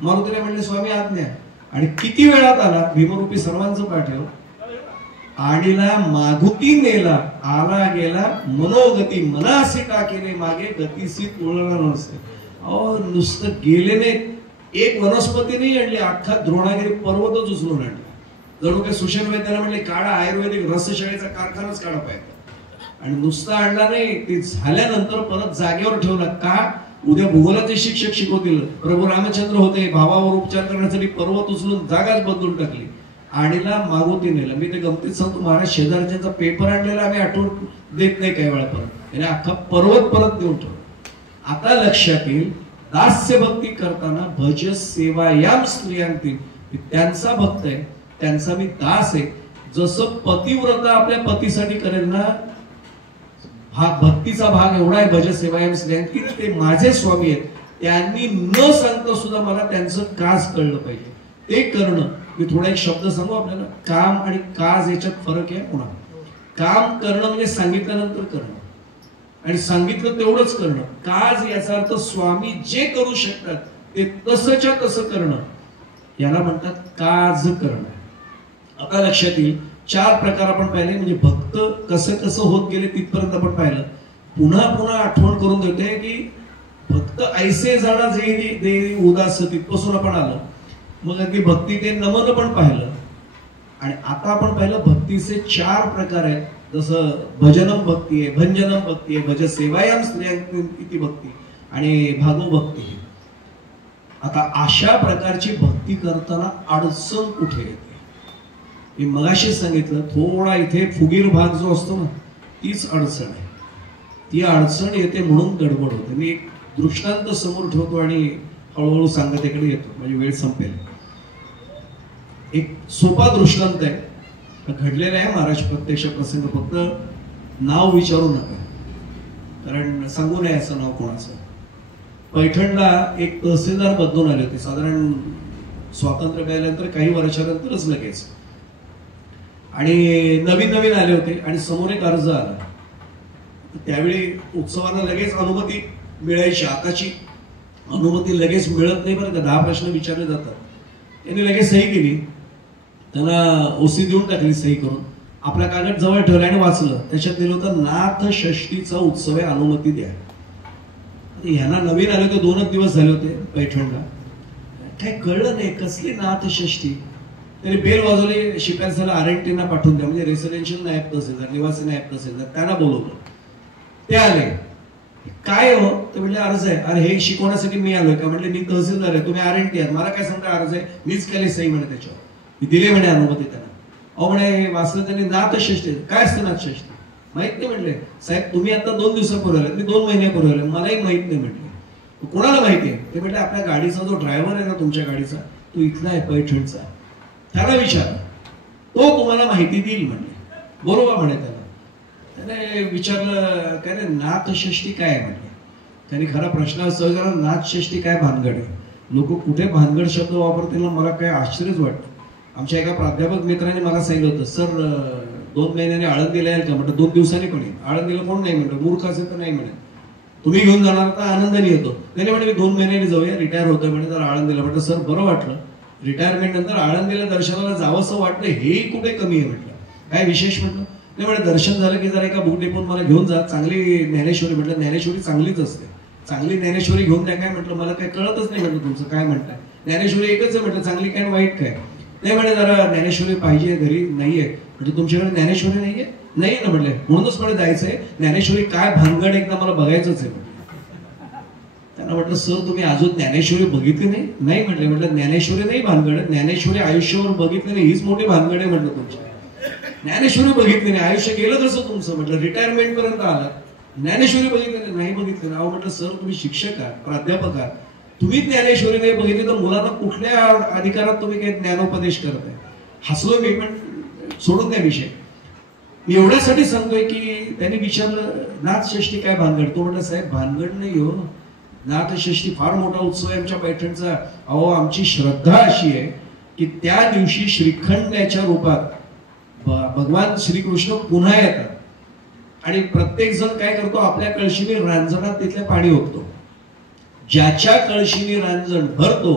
मारुतीला म्हणले स्वामी आज्ञा. आणि किती वेळात आला? भीमरूपी सर्वांचं पाठव. आणीला मागुती नेला, आला गेला मनोगती, मनासी टाकेने मागे गतीसी तुळणार नसते. अहो नुसतं गेले नाही, एक वनस्पती नाही आणली, अख्खा द्रोणागिरी पर्वतच उचलून आणला. जणू काही सुषेण वैद्याला म्हणले काढा आयुर्वेदिक रसशाळेचा कारखानाच काढा पाहिजे. आणि नुसता आणला नाही, ते झाल्यानंतर परत जागेवर ठेवला. का? उद्या भूगोलाचे शिक्षक शिकवतील. प्रभू रामचंद्र होते, भावावर उपचार करण्यासाठी पर्वत उचलून जागाच बदलून टाकली. आणीला मागुती नेला. मी ते गमतीत सांगतो, महाराज शेजारच्यांचा पेपर आणलेला आम्ही आठवण देत नाही काही वेळा, परत याने अख्खा पर्वत परत देऊन ठेवला. आता लक्षात येईल, दास्य भक्ती करताना भज सेवायाम स्त्रियांती, त्यांचा भक्त आहे, त्यांचा मी दास आहे. जसं पतिव्रता आपल्या पतीसाठी करेल ना, हा भक्तीचा भाग एवढा आहे भज सेवायाम स्त्रियांती, ते माझे स्वामी आहेत, त्यांनी न सांगता सुद्धा मला त्यांचं काज कळलं पाहिजे, ते करणं. मी थोडा एक शब्द सांगू आपल्याला. काम आणि काज याच्यात फरक आहे. पुन्हा काम करणं म्हणजे सांगितल्यानंतर करणं, आणि सांगितलं तेवढंच करणं. काज याचा अर्थ स्वामी जे करू शकतात ते तसंच्या तसं करणं, याला म्हणतात काज करणं. आता लक्षात येईल, 4 प्रकार आपण पाहिले. म्हणजे भक्त कसं कसं होत गेले तिथपर्यंत आपण पाहिलं. पुन्हा पुन्हा आठवण करून देते की भक्त ऐसे जाणा जे देवी उदास, तिथपासून आपण आलो. मग अगदी भक्ती ते नमन पण पाहिलं. आणि आता आपण पाहिलं भक्तीचे 4 प्रकार आहेत. जसं भजनम भक्ती आहे, भंजनम भक्ती आहे, भज सेवायाम स्त्रियांती भक्ती, आणि भागव भक्ती. आता अशा प्रकारची भक्ती करताना अडचण कुठे येते? मी मगाशी सांगितलं, थोडा इथे फुगीर भाग जो असतो ना, तीच अडचण आहे. ती अडचण येते म्हणून गडबड होते. मी एक दृष्टांत समोर ठेवतो आणि हळूहळू सांगतेकडे येतो, म्हणजे वेळ संपेल. एक सोपा दृष्टांत आहे, घडलेला आहे महाराज, प्रत्यक्ष प्रसंग. फक्त नाव विचारू नका, कारण सांगू नये असं नाव कोणाचं. पैठणला एक तहसीलदार बदलून आले होते, साधारण स्वातंत्र्य मिळाल्यानंतर काही वर्षानंतरच लगेच. आणि नवीन नवीन आले होते आणि समोर एक अर्ज आला. त्यावेळी उत्सवाला लगेच अनुमती मिळायची, आताची अनुमती लगेच मिळत नाही बरं का. 10 प्रश्न विचारले जातात. त्यांनी लगेच सही केली, त्यांना ओसी देऊन टाकली सही करून, आपला कागद जवळ ठेवला आणि वाचलं. त्याच्यात दिलं होतं नाथ षष्टीचा उत्सव आहे, अनुमती द्या. ह्यांना नवीन आले होते, 2च दिवस झाले होते पैठणला, काय कळलं नाही कसली नाथ षष्टी. त्यांनी बेल वाजवली, शिपायांना आरएनटीना पाठवून द्या, म्हणजे रेसिडेन्शियल नायब तहसीलदार, निवासी नायब तहसीलदार, त्यांना बोलवलं. ते आले. काय हो? ते म्हणजे अर्ज आहे. अरे हे शिकवण्यासाठी मी आलोय का? म्हणजे मी तहसीलदार आहे, तुम्ही आरएनटी आहात, मला काय सांगता अर्ज आहे? मीच केले सही म्हणे त्याच्यावर, मी दिले म्हणे अनुमती त्यांना. अहो म्हणे वाचलं त्यांनी, नाथ षष्टी. काय असते नाथ षष्टी? माहित नाही म्हटले. साहेब तुम्ही आता 2 दिवसापूर्वी आले, मी 2 महिन्यापूर्वी आले, मलाही माहित नाही म्हटले. कोणाला माहिती आहे? ते म्हटले आपल्या गाडीचा जो ड्रायव्हर आहे ना तुमच्या गाडीचा, तो इथला आहे पैठणचा, त्याला विचारा, तो तुम्हाला माहिती देईल म्हणले. बरोबर म्हणे त्याला. त्याने विचारलं काय रे नाथ षष्टी काय आहे म्हटले. त्यांनी खरा प्रश्न सहज, नाथ षष्टी काय भानगड आहे? लोक कुठे भानगड शब्द वापरतील मला काय आश्चर्यच वाटतं. आमच्या एका प्राध्यापक मित्राने मला सांगितलं होतं, सर 2 महिन्याने आळंदीला येईल का? म्हटलं 2 दिवसांनी पण येईल. आळंदीला कोण नाही म्हणलं, मूर्ख असेल तर नाही म्हणेल. तुम्ही घेऊन जाणार तर आनंदाने येतो. त्याने म्हणे मी 2 महिन्यांनी जाऊया, रिटायर होतोय म्हणे, तर आळंदीला. म्हटलं सर बरं वाटलं, रिटायरमेंट नंतर आळंदीला दर्शनाला जावंसं वाटलं, हेही कुठे कमी आहे. म्हटलं काय विशेष? म्हटलं नाही म्हणे दर्शन झालं की जरा एका बुक डेपोत मला घेऊन जा, चांगली ज्ञानेश्वरी. म्हटलं ज्ञानेश्वरी चांगलीच असते, चांगली ज्ञानेश्वरी घेऊन द्या. काय म्हटलं मला काय कळतच नाही म्हटलं तुमचं काय म्हणताय, ज्ञानेश्वरी एकच आहे म्हटलं, चांगली काय वाईट काय? नाही म्हणे जरा ज्ञानेश्वरी पाहिजे, घरी नाहीये. म्हणजे तुमच्याकडे ज्ञानेश्वरी नाहीये? नाही ना म्हटले, म्हणूनच मला जायचंय, ज्ञानेश्वरी काय भानगड एकदा मला बघायचंच आहे. त्यांना म्हटलं सर तुम्ही अजून ज्ञानेश्वरी बघितली नाही? नाही म्हटले. म्हटलं ज्ञानेश्वरी नाही भानगड, ज्ञानेश्वरी आयुष्यावर बघितली नाही हीच मोठी भानगड आहे म्हटलं तुमची. ज्ञानेश्वरी बघितली नाही, आयुष्य गेलं कसं तुमचं? म्हटलं रिटायरमेंट पर्यंत आला, ज्ञानेश्वरी बघितली नाही? बघितली नाही. म्हटलं सर तुम्ही शिक्षक आहात, प्राध्यापक आहात, तुम्ही ज्ञानेश्वरी नाही बघितली तर मुलांना कुठल्या अधिकारात तुम्ही काही ज्ञानोपदेश करताय? हसलो मी, पण सोडून द्या विषय. मी एवढ्यासाठी सांगतोय की त्यांनी विचारलं नाथषष्ठी काय भानगड? तो म्हटलं साहेब भानगड नाही हो, नाथषष्ठी फार मोठा उत्सव आहे आमच्या पैठणचा. अहो आमची श्रद्धा अशी आहे की त्या दिवशी श्रीखंडाच्या रूपात भगवान श्रीकृष्ण पुन्हा येतात आणि प्रत्येक जण काय करतो, आपल्या कळशीने रांजणात तिथले पाणी ओततो. ज्याच्या कळशीने रांजण भरतो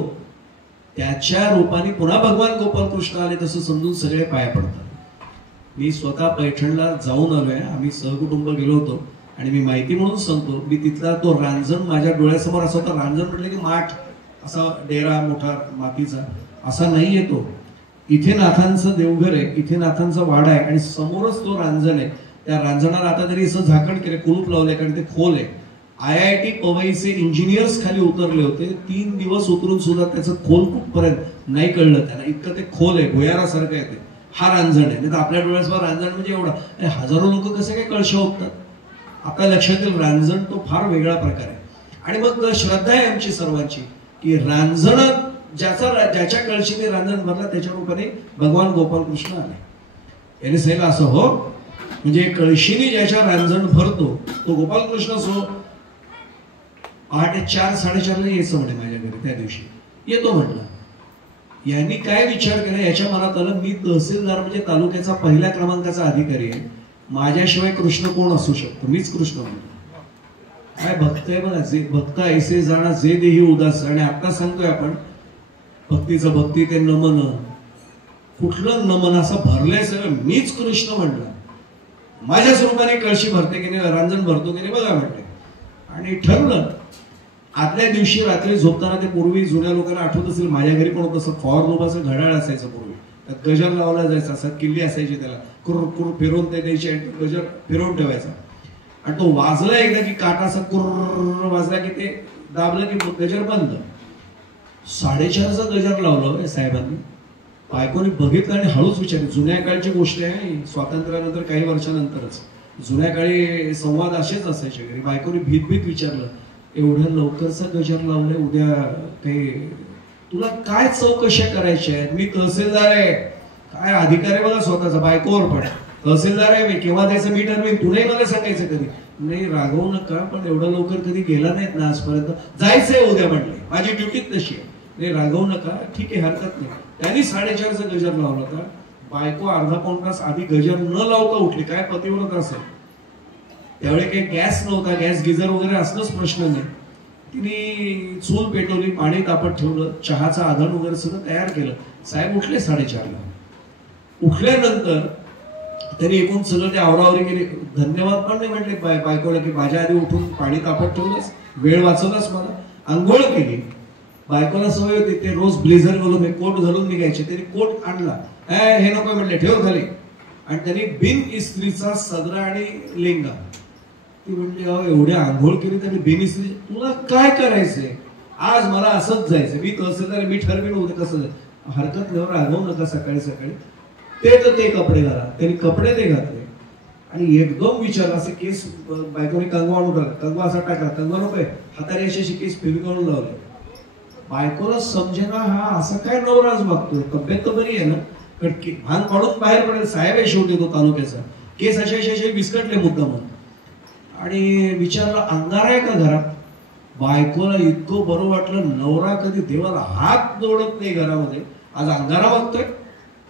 त्याच्या रूपाने पुन्हा भगवान गोपाल कृष्ण आले तसं समजून सगळे पाया पडतात. मी स्वतः पैठणला जाऊन आलोय, आम्ही सहकुटुंब गेलो होतो आणि मी माहिती म्हणून सांगतो, मी तिथला तो रांजण माझ्या डोळ्यासमोर असा होता. रांजण म्हटलं की माठ असा डेरा मोठा मातीचा असा नाही येतो. इथे नाथांचं देवघर आहे, इथे नाथांचा वाडा आहे आणि समोरच तो रांजण आहे. त्या रांजणाला आता तरी असं झाकण केलं, कुलूप लावलंय कारण ते खोल आहे. IIT पवईचे इंजिनियर्स खाली उतरले होते, 3 दिवस उतरून सुद्धा त्याचं खोल कुठपर्यंत नाही कळलं त्यांना, इतकं ते खोल आहे, भुयारासारखं आहे ते. हा रांजण आहे. नाही तर आपल्या डोळ्यासमोर रांजण म्हणजे एवढा, हजारो लोक कसे काय कळशा ओततात? आता लक्षात येईल रांजण तो फार वेगळा प्रकार आहे. आणि मग श्रद्धा आहे आमची सर्वांची की रांजण ज्याच्या कळशीने रांजण भरला त्याच्या रूपाने भगवान गोपाल कृष्ण आले. याने सांगितलं असं हो, म्हणजे कळशीने ज्याच्या रांजण भरतो तो गोपाल कृष्ण असो. पहाटे 4-4:30ला यायचं म्हणे माझ्या घरी त्या दिवशी. येतो म्हटलं. यांनी काय विचार केला याच्या मनात आलं, मी तहसीलदार म्हणजे तालुक्याचा पहिल्या क्रमांकाचा अधिकारी आहे, माझ्याशिवाय कृष्ण कोण असू शकतो? मीच कृष्ण म्हणतो. काय भक्त आहे बघा, जे भक्त ऐसे जाणा जे देही उदास. आणि आता सांगतोय आपण भक्तीचं भक्ती ते नमन, कुठलं नमन असं भरलंय सगळं. मीच कृष्ण म्हणलं, माझ्या स्वरूपाने कळशी भरते की नाही, रांजण भरतो की नाही बघा म्हटले. आणि ठरलं आदल्या दिवशी रात्री झोपताना, ते पूर्वी जुन्या लोकांना आठवत असेल, माझ्या घरी पण होत असं फॉर लोबाचं घड्याळ असायचं पूर्वी, त्यात गजर लावला जायचा, असा किल्ली असायची, त्याला कुर कुर फिरवून ते द्यायची आणि गजर फिरवून ठेवायचा. आणि तो वाजला एकदा की काटा असा कुर्र वाजला की ते दाबलं की गजर बंद. 4:30चा गजर लावलं साहेबांनी. बायकोने बघितलं आणि हळूच विचारली, जुन्या काळची गोष्ट आहे, स्वातंत्र्यानंतर काही वर्षानंतरच. जुन्या काळी संवाद असेच असायचे घरी. बायकोने भीत विचारलं, एवढ्या लवकरचा गजर लावलाय, उद्या काही तुला काय चौकशा करायच्या आहेत? मी तहसीलदार आहे, काय अधिकार आहे बघा स्वतःचा बायकोवर, पण तहसीलदार आहे मी, केव्हा द्यायचं मी ठरवेन, तू नाही मला सांगायचं कधी. नाही रागवू नका, पण एवढं लवकर कधी गेला नाहीत ना आजपर्यंत, जायचंय उद्या म्हटले, माझी ड्युटीच तशी आहे. नाही रागवू नका, ठीक आहे हरकत नाही. त्यांनी 4:30चा गजर लावला होता. बायको अर्धा पाऊण तास आधी गजर न लावता उठली. काय पतिव्रत असेल. त्यावेळी काही गॅस नव्हता, गॅस गिझर वगैरे असणंच प्रश्न नाही. तिने चूल पेटवली, पाणी तापत ठेवलं, चहाचं आधण वगैरे सगळं तयार केलं. साहेब उठले 4:30ला. उठल्यानंतर त्यांनी एकूण सगळं ते आवरावरी केली. धन्यवाद पण नाही म्हटले बायकोला की माझ्या आधी उठून पाणी तापत ठेवलंस, वेळ वाचवलास मला. आंघोळ केली. बायकोला सवय होती ते रोज ब्लेझर घालून कोट घालून निघायचे. त्यांनी कोट आणला, हे नको म्हटले, ठेव खाली. आणि त्यांनी बिन इस्त्रीचा सदरा आणि लेंगा. ती म्हणली एवढ्या आंघोळ केली त्यांनी बिन इस्त्री, तुला काय करायचंय? आज मला असंच जायचं, मी तहसीलदार, मी ठरवेन उद्या कसं. हरकत नाही, रागवू नका. सकाळी ते कपडे घाला. त्यांनी कपडे ते घातले आणि एकदम विचारला, असे केस बायकोने कंगवा आणून टाकला, कंगवा असा टाकला, कंगवा नको हाताने अशी केस फिरवून लावले. बायकोला समजेना, हा असं काय नवराज वागतोय, तब्येत तर बरी आहे ना, भान पाडून बाहेर पडेल, साहेब आहे शेवटी तो तालुक्याचा. केस असे विस्कटले मुद्दाम. आणि विचारलं अंगारा आहे का घरात? बायकोला इतकं बरं वाटलं, नवरा कधी देवाला हात जोडत नाही घरामध्ये, आज अंगारा बघतोय.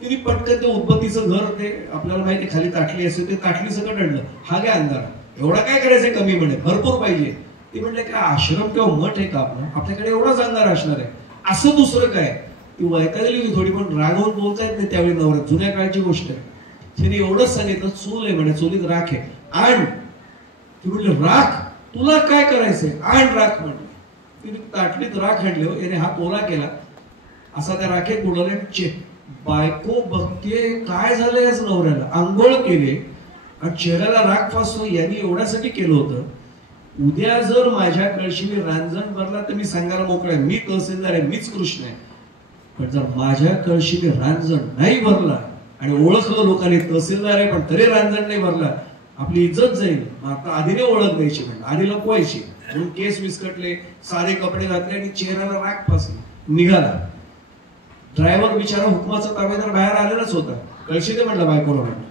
तिने पटकन ते उदबत्तीचं घर, ते आपल्याला माहिती खाली ताटली असेल, ते ताटली सगळं आणलं. हा घ्या अंगारा, एवढा काय करायचंय कमी म्हणे, भरपूर पाहिजे. ती म्हणले काय आश्रम किंवा मठ आहे का आपल्याकडे एवढाच अंगार असणार आहे, असं दुसरं काय. ती वैतागली होती थोडी, पण रागवून बोलता येत नाही त्यावेळी नवरा, जुन्या काळची गोष्ट आहे. तिने एवढंच सांगितलं, चूल आहे म्हणे, चुलीत राख आहे, आण. ती म्हणली राख, तुला काय करायचंय, आण राख म्हटलं. तिने ताटलीत राख आणली, याने हात ओला केला, असा त्या राखेत बुडवले. बायको बघते काय झालं याच नवऱ्याला, आंघोळ केले आणि चेहऱ्याला राख फासतो. यांनी एवढ्यासाठी केलं होतं, उद्या जर माझ्या कळशीने रांजण भरला तर मी सांगायला मोकळा आहे, मी तहसीलदार आहे, मीच कृष्ण आहे. पण जर माझ्या कळशीने रांजण नाही भरला आणि ओळखलं लोकांनी तहसीलदार आहे पण तरी रांजण नाही भरला, आपली इज्जत जाईल. आता आधीने ओळख द्यायची, म्हणजे आधी लपवायची. म्हणून केस विस्कटले, सारे कपडे घातले आणि चेहऱ्याला राख फासली, निघाला. ड्रायव्हर बिचारा हुकमाचा ताबेदार बाहेर आलेलाच होता. कळशी दे म्हटलं बायकोला. म्हटलं,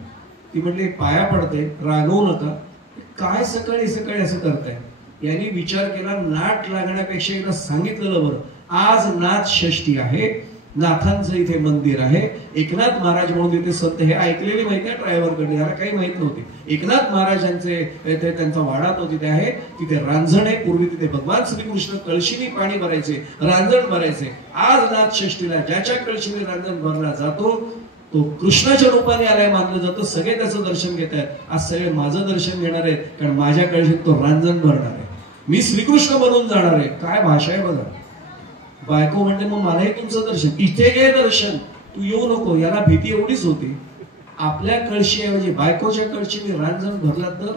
ती म्हटली पाया पडते, रागवू नका, काय सकाळी सकाळी असं करताय. यांनी विचार केला, नाट लागण्यापेक्षा एकदा सांगितलेलं बरं. आज नाथ षष्ठी आहे, नाथांचं इथे मंदिर आहे, एकनाथ महाराज म्हणून इथे संत, हे ऐकलेली माहिती आहे ड्रायव्हर कडे, याला काही माहित नव्हती. एकनाथ महाराजांचे त्यांचा वाडा तो तिथे आहे, तिथे रांजण आहे. पूर्वी तिथे भगवान श्रीकृष्ण कळशीने पाणी भरायचे, रांजण भरायचे. आज नाथ षष्टीला ज्याच्या कळशीने रांजण भरला जातो तो कृष्णाच्या रूपाने आलाय मानलं जातं. सगळे त्याचं दर्शन घेत आहेत. आज सगळे माझं दर्शन घेणार आहेत, कारण माझ्या कळशीत तो रांजण भरणार आहे, मी श्रीकृष्ण बनून जाणार आहे. काय भाषा आहे बघा. बायको म्हणते, मग मलाही तुमचं दर्शन, इथे घे दर्शन, तू येऊ नको. याला भीती एवढीच होती, आपल्या कळशीऐवजी बायकोच्या कळशीने रांजण भरला तर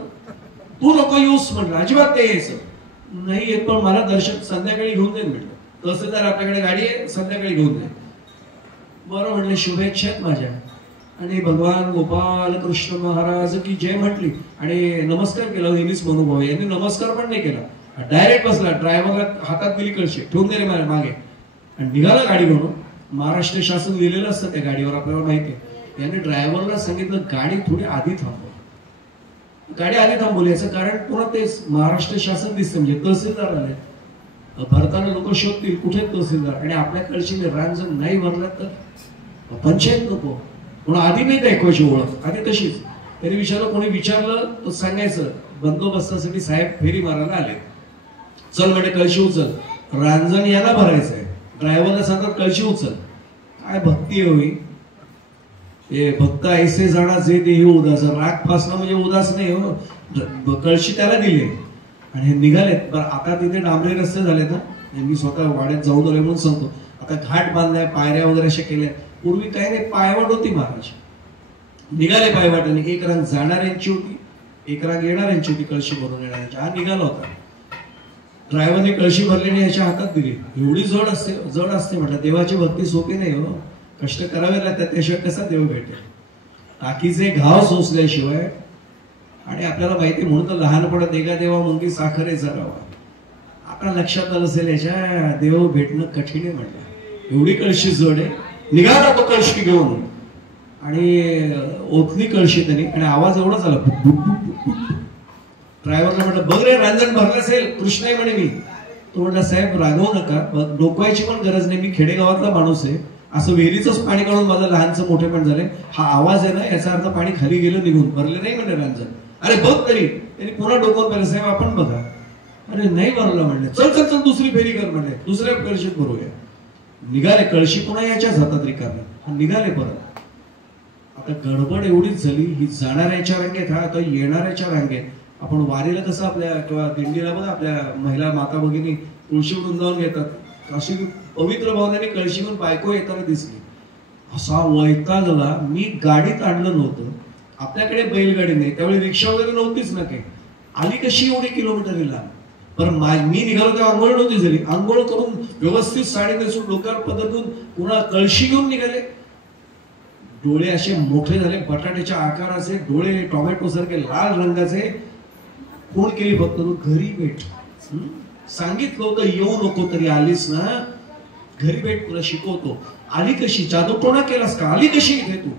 तू नको येऊस म्हटलं, अजिबात ते यायचं नाही येत, पण मला दर्शन संध्याकाळी घेऊन जाईल म्हटलं. तहसीलदार आपल्याकडे गाडी आहे, संध्याकाळी घेऊन जाईल. बरं म्हणले, शुभेच्छा आहेत माझ्या. आणि भगवान गोपाल कृष्ण महाराज की जय म्हटली आणि नमस्कार केला. नेहमीच मनोभाव, यांनी नमस्कार पण नाही केला, डायरेक्ट बसला. ड्रायव्हरला हातात दिली कळशी, ठेवून दिली मागे आणि निघाला गाडी म्हणून. महाराष्ट्र शासन लिहिलेलं असतं त्या गाडीवर, आपल्याला माहिती आहे. यांनी ड्रायव्हरला सांगितलं, गाडी थोडी आधी थांबव, गाडी आधी थांबवली. याचं कारण पुन्हा तेच महाराष्ट्र शासन दिसतं, म्हणजे तहसीलदार आले, भरताना लोक शोधतील कुठे तहसीलदार. आणि आपल्या कळशीने रांजण नाही भरला तर पंचायत नको, म्हणून आधी नाही दाखवायची ओळख, आधी तशीच. त्यांनी विचारलं, कोणी विचारलं तर सांगायचं बंदोबस्तासाठी साहेब फेरी मारायला आले. चल म्हणजे कळशी उचल, रांजण याला भरायचंय. ड्रायव्हरला सांगतात कळशी उचल. काय भक्ती होई, हे भक्त ऐसे जाणा जे देही उदास. राग फासणं म्हणजे उदास नाही हो. कळशी त्याला दिली आणि हे निघालेत. बरं, आता तिथे डांबरे रस्ते झालेत ना, मी स्वतः वाड्यात जाऊन आले म्हणून सांगतो. आता घाट बांधलाय, पायऱ्या वगैरे अशा केल्या. पूर्वी काही नाही, पायवाट होती महाराज. निघाले पायवाटाने. एक रांग जाणाऱ्यांची होती, एक रांग येणाऱ्यांची होती, कळशी भरून येणाऱ्यांची. हा निघाला होता. ड्रायव्हरने कळशी भरली आणि याच्या हातात दिली. एवढी जड असते म्हटलं. देवाची भक्ती सोपी नाही हो, कष्ट करावे लागतात, त्याशिवाय कसा देव भेटेल. टाकीचे घाव सोसल्याशिवाय. आणि आपल्याला माहिती, म्हणून तर लहानपणात एका देवा मुंगी साखरेचा रवा. आता लक्षात आलं असेल, याच्या देव भेटणं कठीण आहे म्हटलं. एवढी कळशी जड आहे. निघाला तो कळशी घेऊन आणि ओतली कळशी त्यांनी, आणि आवाज एवढा झाला. ड्रायव्हरला म्हटलं, बघ रे रांजण भरलं असेल, कृष्ण आहे म्हणे मी. तो म्हटला, साहेब रागवू नका, डोकवायची पण गरज नाही, मी खेडेगावातला माणूस आहे. असं विहिरीच पाणी काढून माझं लहानचं मोठेपण झालंय. हा आवाज आहे ना, याचा अर्थ पाणी खाली गेलं, निघून भरले नाही म्हणे रांजण. अरे बघ तरी. त्यांनी पुन्हा डोकवून पाहिलं, साहेब आपण बघा. अरे नाही भरलं म्हणले. चल चल चल दुसरी फेरी कर म्हणले, दुसऱ्या कळशीत भरूया. निघाले. कळशी पुन्हा याच्याच हातात रिकामी, निघाले परत. आता गडबड एवढीच झाली, ही जाणाऱ्याच्या रांगेत, हा आता येणाऱ्याच्या रांगेत. आपण वारीला कसं आपल्या किंवा दिंडीला बघा, आपल्या महिला माता भगिनी तुळशी वृंदावन घेतात, अशी पवित्र भावनेने कळशीवर बायको येताना दिसली. असा वैतागला. मी गाडीत आणलं नव्हतं, आपल्याकडे बैलगाडी नाही, त्यावेळी रिक्षा वगैरे नव्हतीच ना काही. आली कशी एवढी किलोमीटरला. पण मी निघालो तेव्हा आंघोळ नव्हती झाली. आंघोळ करून व्यवस्थित साडी नेसून डोक्यावर पदरून पुन्हा कळशी घेऊन निघाले. डोळे असे मोठे झाले, बटाट्याच्या आकाराचे डोळे, टोमॅटो सारखे लाल रंगाचे. फोन केली फक्त, तू घरी भेट. सांगितलं होतं येऊ नको, तरी आलीस ना. घरी भेट, तुला शिकवतो. आली कशी, जादूटोणा केलास का, आली कशी इथे तू,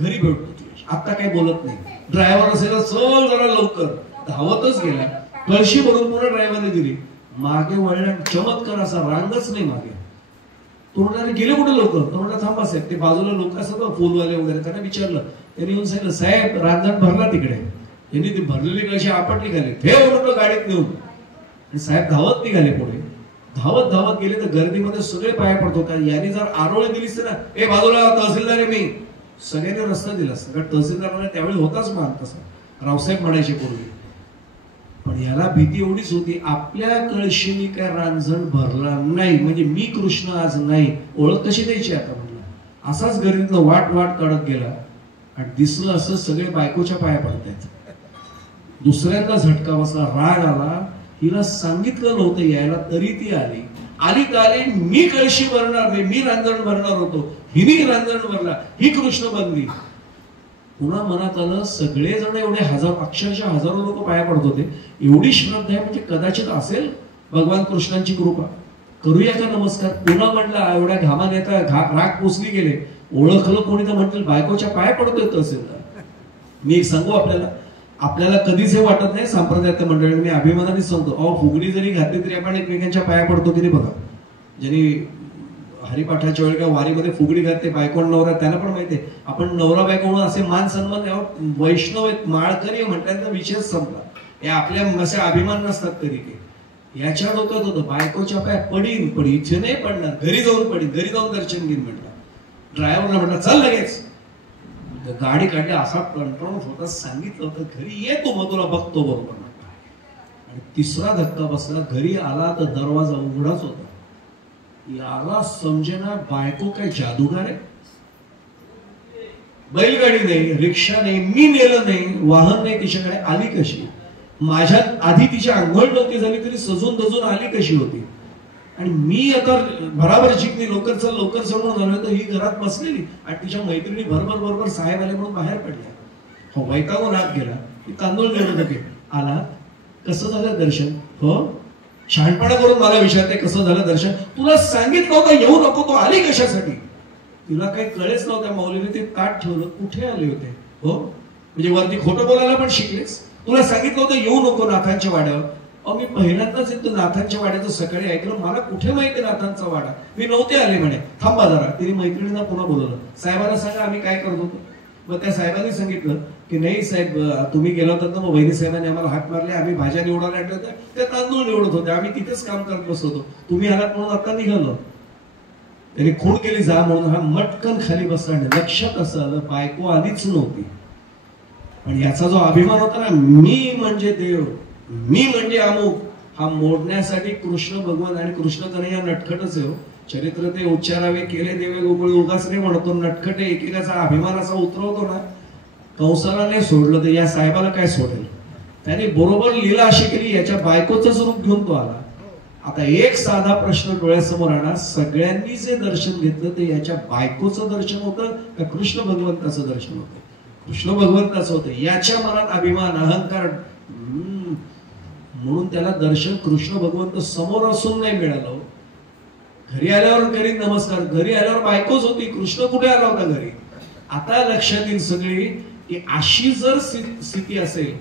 घरी भेटतो. आता काही बोलत नाही. ड्रायव्हर असेल, चल जरा लवकर, धावतच गेला. कळशी भरून पुन्हा ड्रायव्हरने दिली. मागे वळल्या, चमत्कार असा, रांगच नाही मागे. तोंडाने गेले कुठे लोक. तोंडा थांबा साहेब. ते बाजूला लोक असतात फुलवाले वगैरे, त्यांना विचारलं. त्यांनी येऊन सांगितलं, साहेब रांजण भरला तिकडे. यांनी ती भरलेली कळशी आपटली खाली, ठेव म्हणतो गाडीत नेऊन. आणि साहेब धावत निघाले पुढे, धावत धावत गेले तर गर्दीमध्ये सगळे पाया पडत होते. यांनी जर आरोळी दिलीस ना, ए बाजूला तहसीलदार आहे मी, सगळ्यांनी रस्ता दिला. सगळं तहसीलदारांना त्यावेळी होताच मान तसा, रावसाहेब म्हणायचे पूर्वी. पण याला भीती एवढीच होती, आपल्या कळशीनी काय रांजण भरला नाही म्हणजे मी कृष्ण आज नाही, ओळख कशी द्यायची आता म्हणलं. असाच गर्दीतनं वाट वाट काढत गेला आणि दिसलं असं सगळे बायकोच्या पाया पडतायत. दुसऱ्यांदा झटका बसला, राग आला. हिला सांगितलं नव्हतं यायला तरी ती आली. आली तर आली, मी कळशी भरणार नाही, मी रांजण भरणार होतो, हिने रांजण भरला, ही कृष्ण बनली. पुन्हा मनात आलं, सगळेजण एवढे अक्षरशः हजारो लोक पाया पडत होते, एवढी श्रद्धा आहे म्हणजे कदाचित असेल भगवान कृष्णांची कृपा, करूया का नमस्कार. पुन्हा म्हटलं, एवढ्या घामान येता राग पोचली गेले, ओळखलं कोणी तर म्हटलं बायकोच्या पाया पडतोय असेल. मी एक सांगू आपल्याला कधीच हे वाटत नाही संप्रदायात मंडळी, मी अभिमानाने सांगतो, अहो फुगडी जरी घातली तरी आपण एकमेकांच्या पाया पडतो की नाही बघा. ज्यांनी हरिपाठाच्या वेळी किंवा वारीमध्ये फुगडी घालते बायको नवरा, त्यांना पण माहितीये आपण नवरा बायको म्हणून असे मान सन्मान, वैष्णव आहेत माळकरी म्हटल्यानंतर विषय संपला. हे आपल्या असे अभिमान नसतात कधी काही. याच्या डोक्यात होतं बायकोच्या पाया पडीन, पण इथे नाही पडणार, घरी जाऊन पडीन, घरी जाऊन दर्शन घेईन म्हटलं. ड्रायव्हरला म्हटलं चल लगेच, गाडी काढली. असा कंट्रोल होता, सांगितलं होतं घरी ये तू, मग तुला बघतो बरोबर. आणि तिसरा धक्का बसला, घरी आला तर दरवाजा उघडाच होता. याला समजेना बायको काय जादूगार आहे. बैलगाडी नाही, रिक्षा नाही, मी नेलं नाही, वाहन नाही, तिच्याकडे आली कशी. माझ्या आधी तिची आंघोळ नव्हती झाली तरी सजून दजून आली कशी होती. आणि मी आता बराबर जिंकली, लवकर चल म्हणून झालं तर ही घरात बसलेली आणि तिच्या मैत्रिणी बरोबर साहेब आले म्हणून बाहेर पडल्या. हो वैतागून आत गेला, की तांदूळ देणं होते. आला, कसं झालं दर्शन. हो शहाणपणा करून मला विचारते कसं झालं दर्शन. तुला सांगितलं होतं येऊ नको, तो आली कशासाठी. तिला काही कळेच नव्हत्या. मौलीने ते ताट ठेवलं, कुठे आले होते. हो म्हणजे वरती खोटं बोलायला पण शिकलेस. तुला सांगितलं होतं येऊ नको नाथांच्या वाड्यावर. मी पहिल्यांदाच येतो नाथांच्या वाड्याचं, सकाळी ऐकलं, मला कुठे माहिती नाथांचा वाडा, मी नव्हते आले म्हणे. थांबा जरा. तिने मैत्रिणींना पुन्हा बोलवलं, साहेबांना सांगा आम्ही काय करत होतो. मग त्या साहेबांनी सांगितलं की नाही साहेब तुम्ही गेला होता ना, मग वहिनी साहेबांनी आम्हाला हात मारले, आम्ही भाज्या निवडायला आणल्या होत्या, त्या तांदूळ निवडत होते, आम्ही तिथेच काम करत बसत होतो, तुम्ही आलात म्हणून आता निघालो. त्याने खूण केली जा म्हणून हा मटकन खाली बसला. लक्षात असं आलं बायको आलीच नव्हती. पण याचा जो अभिमान होता ना, मी म्हणजे देव, मी म्हणजे अमुक, हा मोडण्यासाठी कृष्ण भगवान आणि कृष्ण कन्हैया नटखटच आहे. चरित्र ते उच्चारावे केले देवे गोकुळ, उगाच नाही म्हणतो, नटखट एकेकाचा अभिमान असा उतरवतो ना. कंसाला नाही सोडलं तर या साहेबाला काय सोडेल. त्याने बरोबर लीला अशी केली, याच्या बायकोचंच रूप घेऊन तो आला. आता एक साधा प्रश्न डोळ्यासमोर आणा, सगळ्यांनी जे दर्शन घेतलं ते याच्या बायकोचं दर्शन होतं का कृष्ण भगवंताचं दर्शन होतं. कृष्ण भगवंताचं होतं. याच्या मनात अभिमान अहंकार, म्हणून त्याला दर्शन कृष्ण भगवंत समोर असून नाही मिळालं. घरी आल्यावर करीन नमस्कार, घरी आल्यावर बायकोच होती, कृष्ण कुठे आला होता घरी. आता लक्षात येईल सगळी की अशी जर स्थिती असेल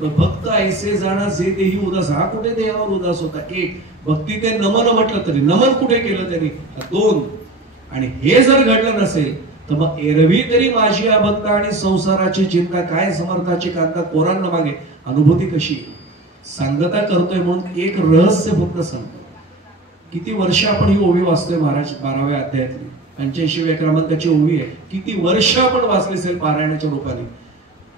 तर भक्त ऐसे जाणा जे देही उदास, हा कुठे देहावर उदास होता. एक भक्ती ते नमन म्हटलं तरी नमन कुठे केलं त्यांनी, दोन. आणि हे जर घडलं नसेल तर मग एरवी तरी माझी अभक्ता आणि संसाराची चिंता, काय समर्थाची कांता कोरांना मागे, अनुभूती कशी. सांगता करतोय म्हणून एक रहस्य फक्त सांगतो. किती वर्ष आपण ही ओवी वाचतोय महाराज 12व्या अध्यायातली 85व्या क्रमांकाची ओवी आहे. किती वर्ष आपण वाचली असेल पारायणाच्या रूपाने.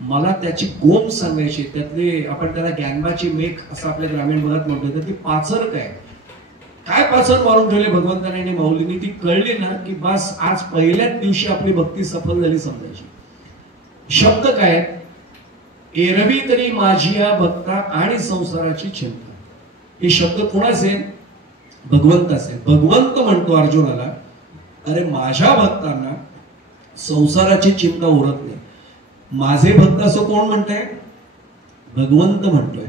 मला त्याची गोम सांगायची, त्यातले आपण त्याला ज्ञानबाची मेघ असं आपल्या ग्रामीण भागात म्हणतो, तर ती पाचर काय पाचर मारून ठेवले भगवंताने आणि माऊलींनी, ती कळली ना की बस आज पहिल्याच दिवशी आपली भक्ती सफल झाली समजायची. शब्द काय, एरवी तरी माझी या भक्ता आणि संसाराची चिंता. हे शब्द कोणाचे, भगवंताचे. भगवंत म्हणतो अर्जुनाला, अरे माझ्या भक्तांना संसाराची चिंता उरत नाही. माझे भक्त असं कोण म्हणतंय, भगवंत म्हणतोय.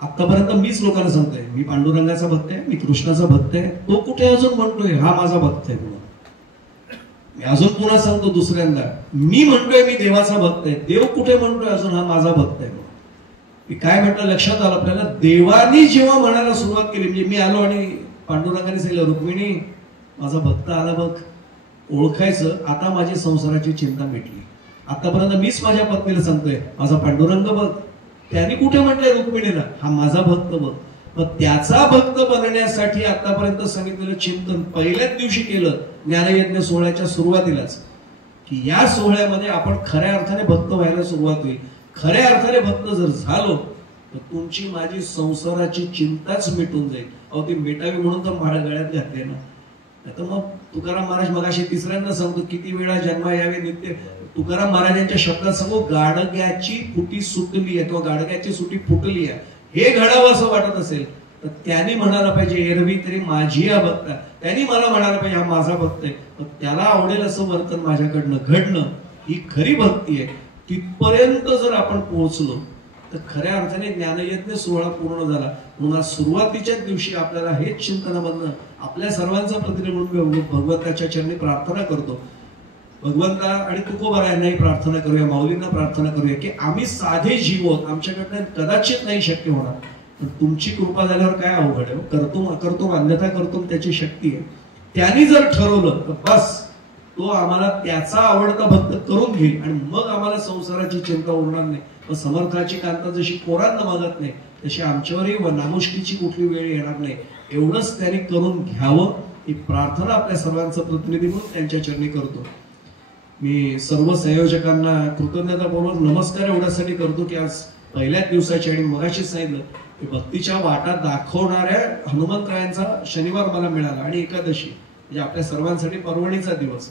आतापर्यंत मीच लोकांना सांगतोय मी पांडुरंगाचा भक्त आहे, मी कृष्णाचा भक्त आहे. तो कुठे अजून म्हणतोय हा माझा भक्त आहे म्हणून. मी अजून पुन्हा सांगतो दुसऱ्यांदा, मी म्हणतोय मी देवाचा भक्त आहे, देव कुठे म्हणतोय अजून हा माझा भक्त आहे. मी काय म्हटलं लक्षात आलं आपल्याला, देवानी जेव्हा म्हणायला सुरुवात केली, म्हणजे मी आलो आणि पांडुरंगाने सांगितलं रुक्मिणी माझा भक्त आला बघ, ओळखायचं, आता माझी संसाराची चिंता मिटली. आतापर्यंत मीच माझ्या पत्नीला सांगतोय माझा पांडुरंग बघ, त्यांनी कुठे म्हटलंय रुक्मिणीला हा माझा भक्त बघ. मग त्याचा भक्त बनण्यासाठी आतापर्यंत सांगितलेलं चिंतन पहिल्याच दिवशी केलं ज्ञानयज्ञ सोहळ्याच्या सुरुवातीलाच, की या सोहळ्यामध्ये आपण खऱ्या अर्थाने भक्त व्हायला सुरुवात होईल. खऱ्या अर्थाने भक्त जर झालो तर तुमची माझी संसाराची चिंताच मिटून जाईल. अहो ती मिटावी म्हणून तर माळ गळ्यात घातले ना. आता मग तुकाराम महाराज मगाशी तिसऱ्यांदा सांगतो, किती वेळा जन्मा यावे नित्य. तुकाराम महाराजांच्या शब्दात सांगू, गाडग्याची फुटी सुटली आहे किंवा गाडग्याची सुटी फुटली आहे, हे घडावं असं वाटत असेल तर त्यांनी म्हणायला पाहिजे एरवी तरी माझी हा भक्त आहे. त्यांनी मला म्हणायला पाहिजे हा माझा भक्त आहे. त्याला आवडेल असं वर्तन माझ्याकडनं घडणं ही खरी भक्ती आहे. तिथपर्यंत जर आपण पोहोचलो तर खऱ्या अर्थाने ज्ञानयज्ञ सोहळा पूर्ण झाला. म्हणून आज सुरुवातीच्याच दिवशी आपल्याला हेच चिंतनामधनं आपल्या सर्वांचं प्रतिनिधी भगवंताच्या चरणी प्रार्थना करतो. भगवंता आणि तुकोबा यांनाही प्रार्थना करूया, माऊलींना प्रार्थना करूया की आम्ही साधे जीव आहोत, आमच्याकडनं कदाचित नाही शक्य होणार, पण तुमची कृपा झाल्यावर काय अवघड आहे. करतो अन्यथा करतो त्याची शक्ती आहे. त्यांनी जर ठरवलं तर बस तो आम्हाला त्याचा आवडता भक्त करून घेईल आणि मग आम्हाला संसाराची चिंता उरणार नाही. मग समर्थाची कांता जशी पोरांना मागत नाही तशी आमच्यावरही नामुष्कीची कुठली वेळ येणार नाही. एवढंच त्यांनी करून घ्यावं ही प्रार्थना आपल्या सर्वांचं प्रतिनिधी म्हणून त्यांच्या चरणी करतो. मी सर्व संयोजकांना कृतज्ञतापूर्वक नमस्कार एवढ्यासाठी करतो की आज पहिल्याच दिवसाची आणि मगाशी सांगितलं की भक्तीच्या वाटा दाखवणाऱ्या हनुमंतरायांचा शनिवार मला मिळाला आणि एकादशी म्हणजे आपल्या सर्वांसाठी पर्वणीचा दिवस.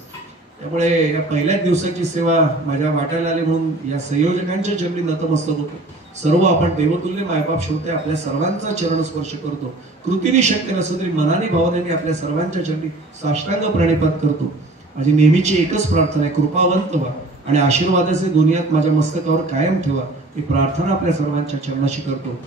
त्यामुळे या पहिल्याच दिवसाची सेवा माझ्या वाट्याला आली म्हणून या संयोजकांच्या चरणी नतमस्तक होतो. सर्व आपण देवतुल्य मायबाप श्रोते आपल्या सर्वांचा चरणस्पर्श करतो. कृतीने शक्य नसलं तरी मनाने भावनेने आपल्या सर्वांच्या चरणी साष्टांग प्रणिपात करतो. माझी नेहमीची एकच प्रार्थना आहे, कृपावंत व्हा आणि आशीर्वादाचे दुनियात माझ्या मस्तकावर कायम ठेवा ही प्रार्थना आपल्या सर्वांच्या चरणाशी करतो.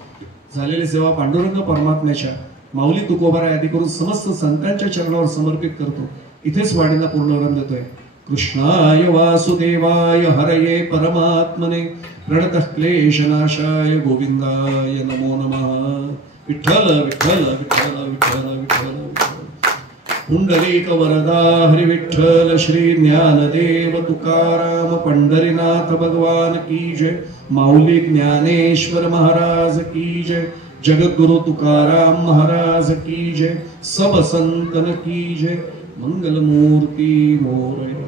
झालेली सेवा पांडुरंग परमात्म्याच्या माऊली तुकोबाराय आदी करून समस्त संतांच्या चरणावर समर्पित करतो. इथेच वाणीला पूर्णविराम देतोय. कृष्णाय वासुदेवाय हरये परमात्मने प्रणतः क्लेशनाशाय गोविंदाय नमो नमः. विठ्ठल विठ्ठल विठ्ठल विठ्ठल विठ्ठल पुंडलिक वरदा हरि विठ्ठल श्री ज्ञानदेव तुकाराम पंढरीनाथ भगवान की जय. माऊली ज्ञानेश्वर महाराज की जय. जगद्गुरु तुकाराम महाराज की जय. सब संतन की जय. मंगल मूर्ती मोरया.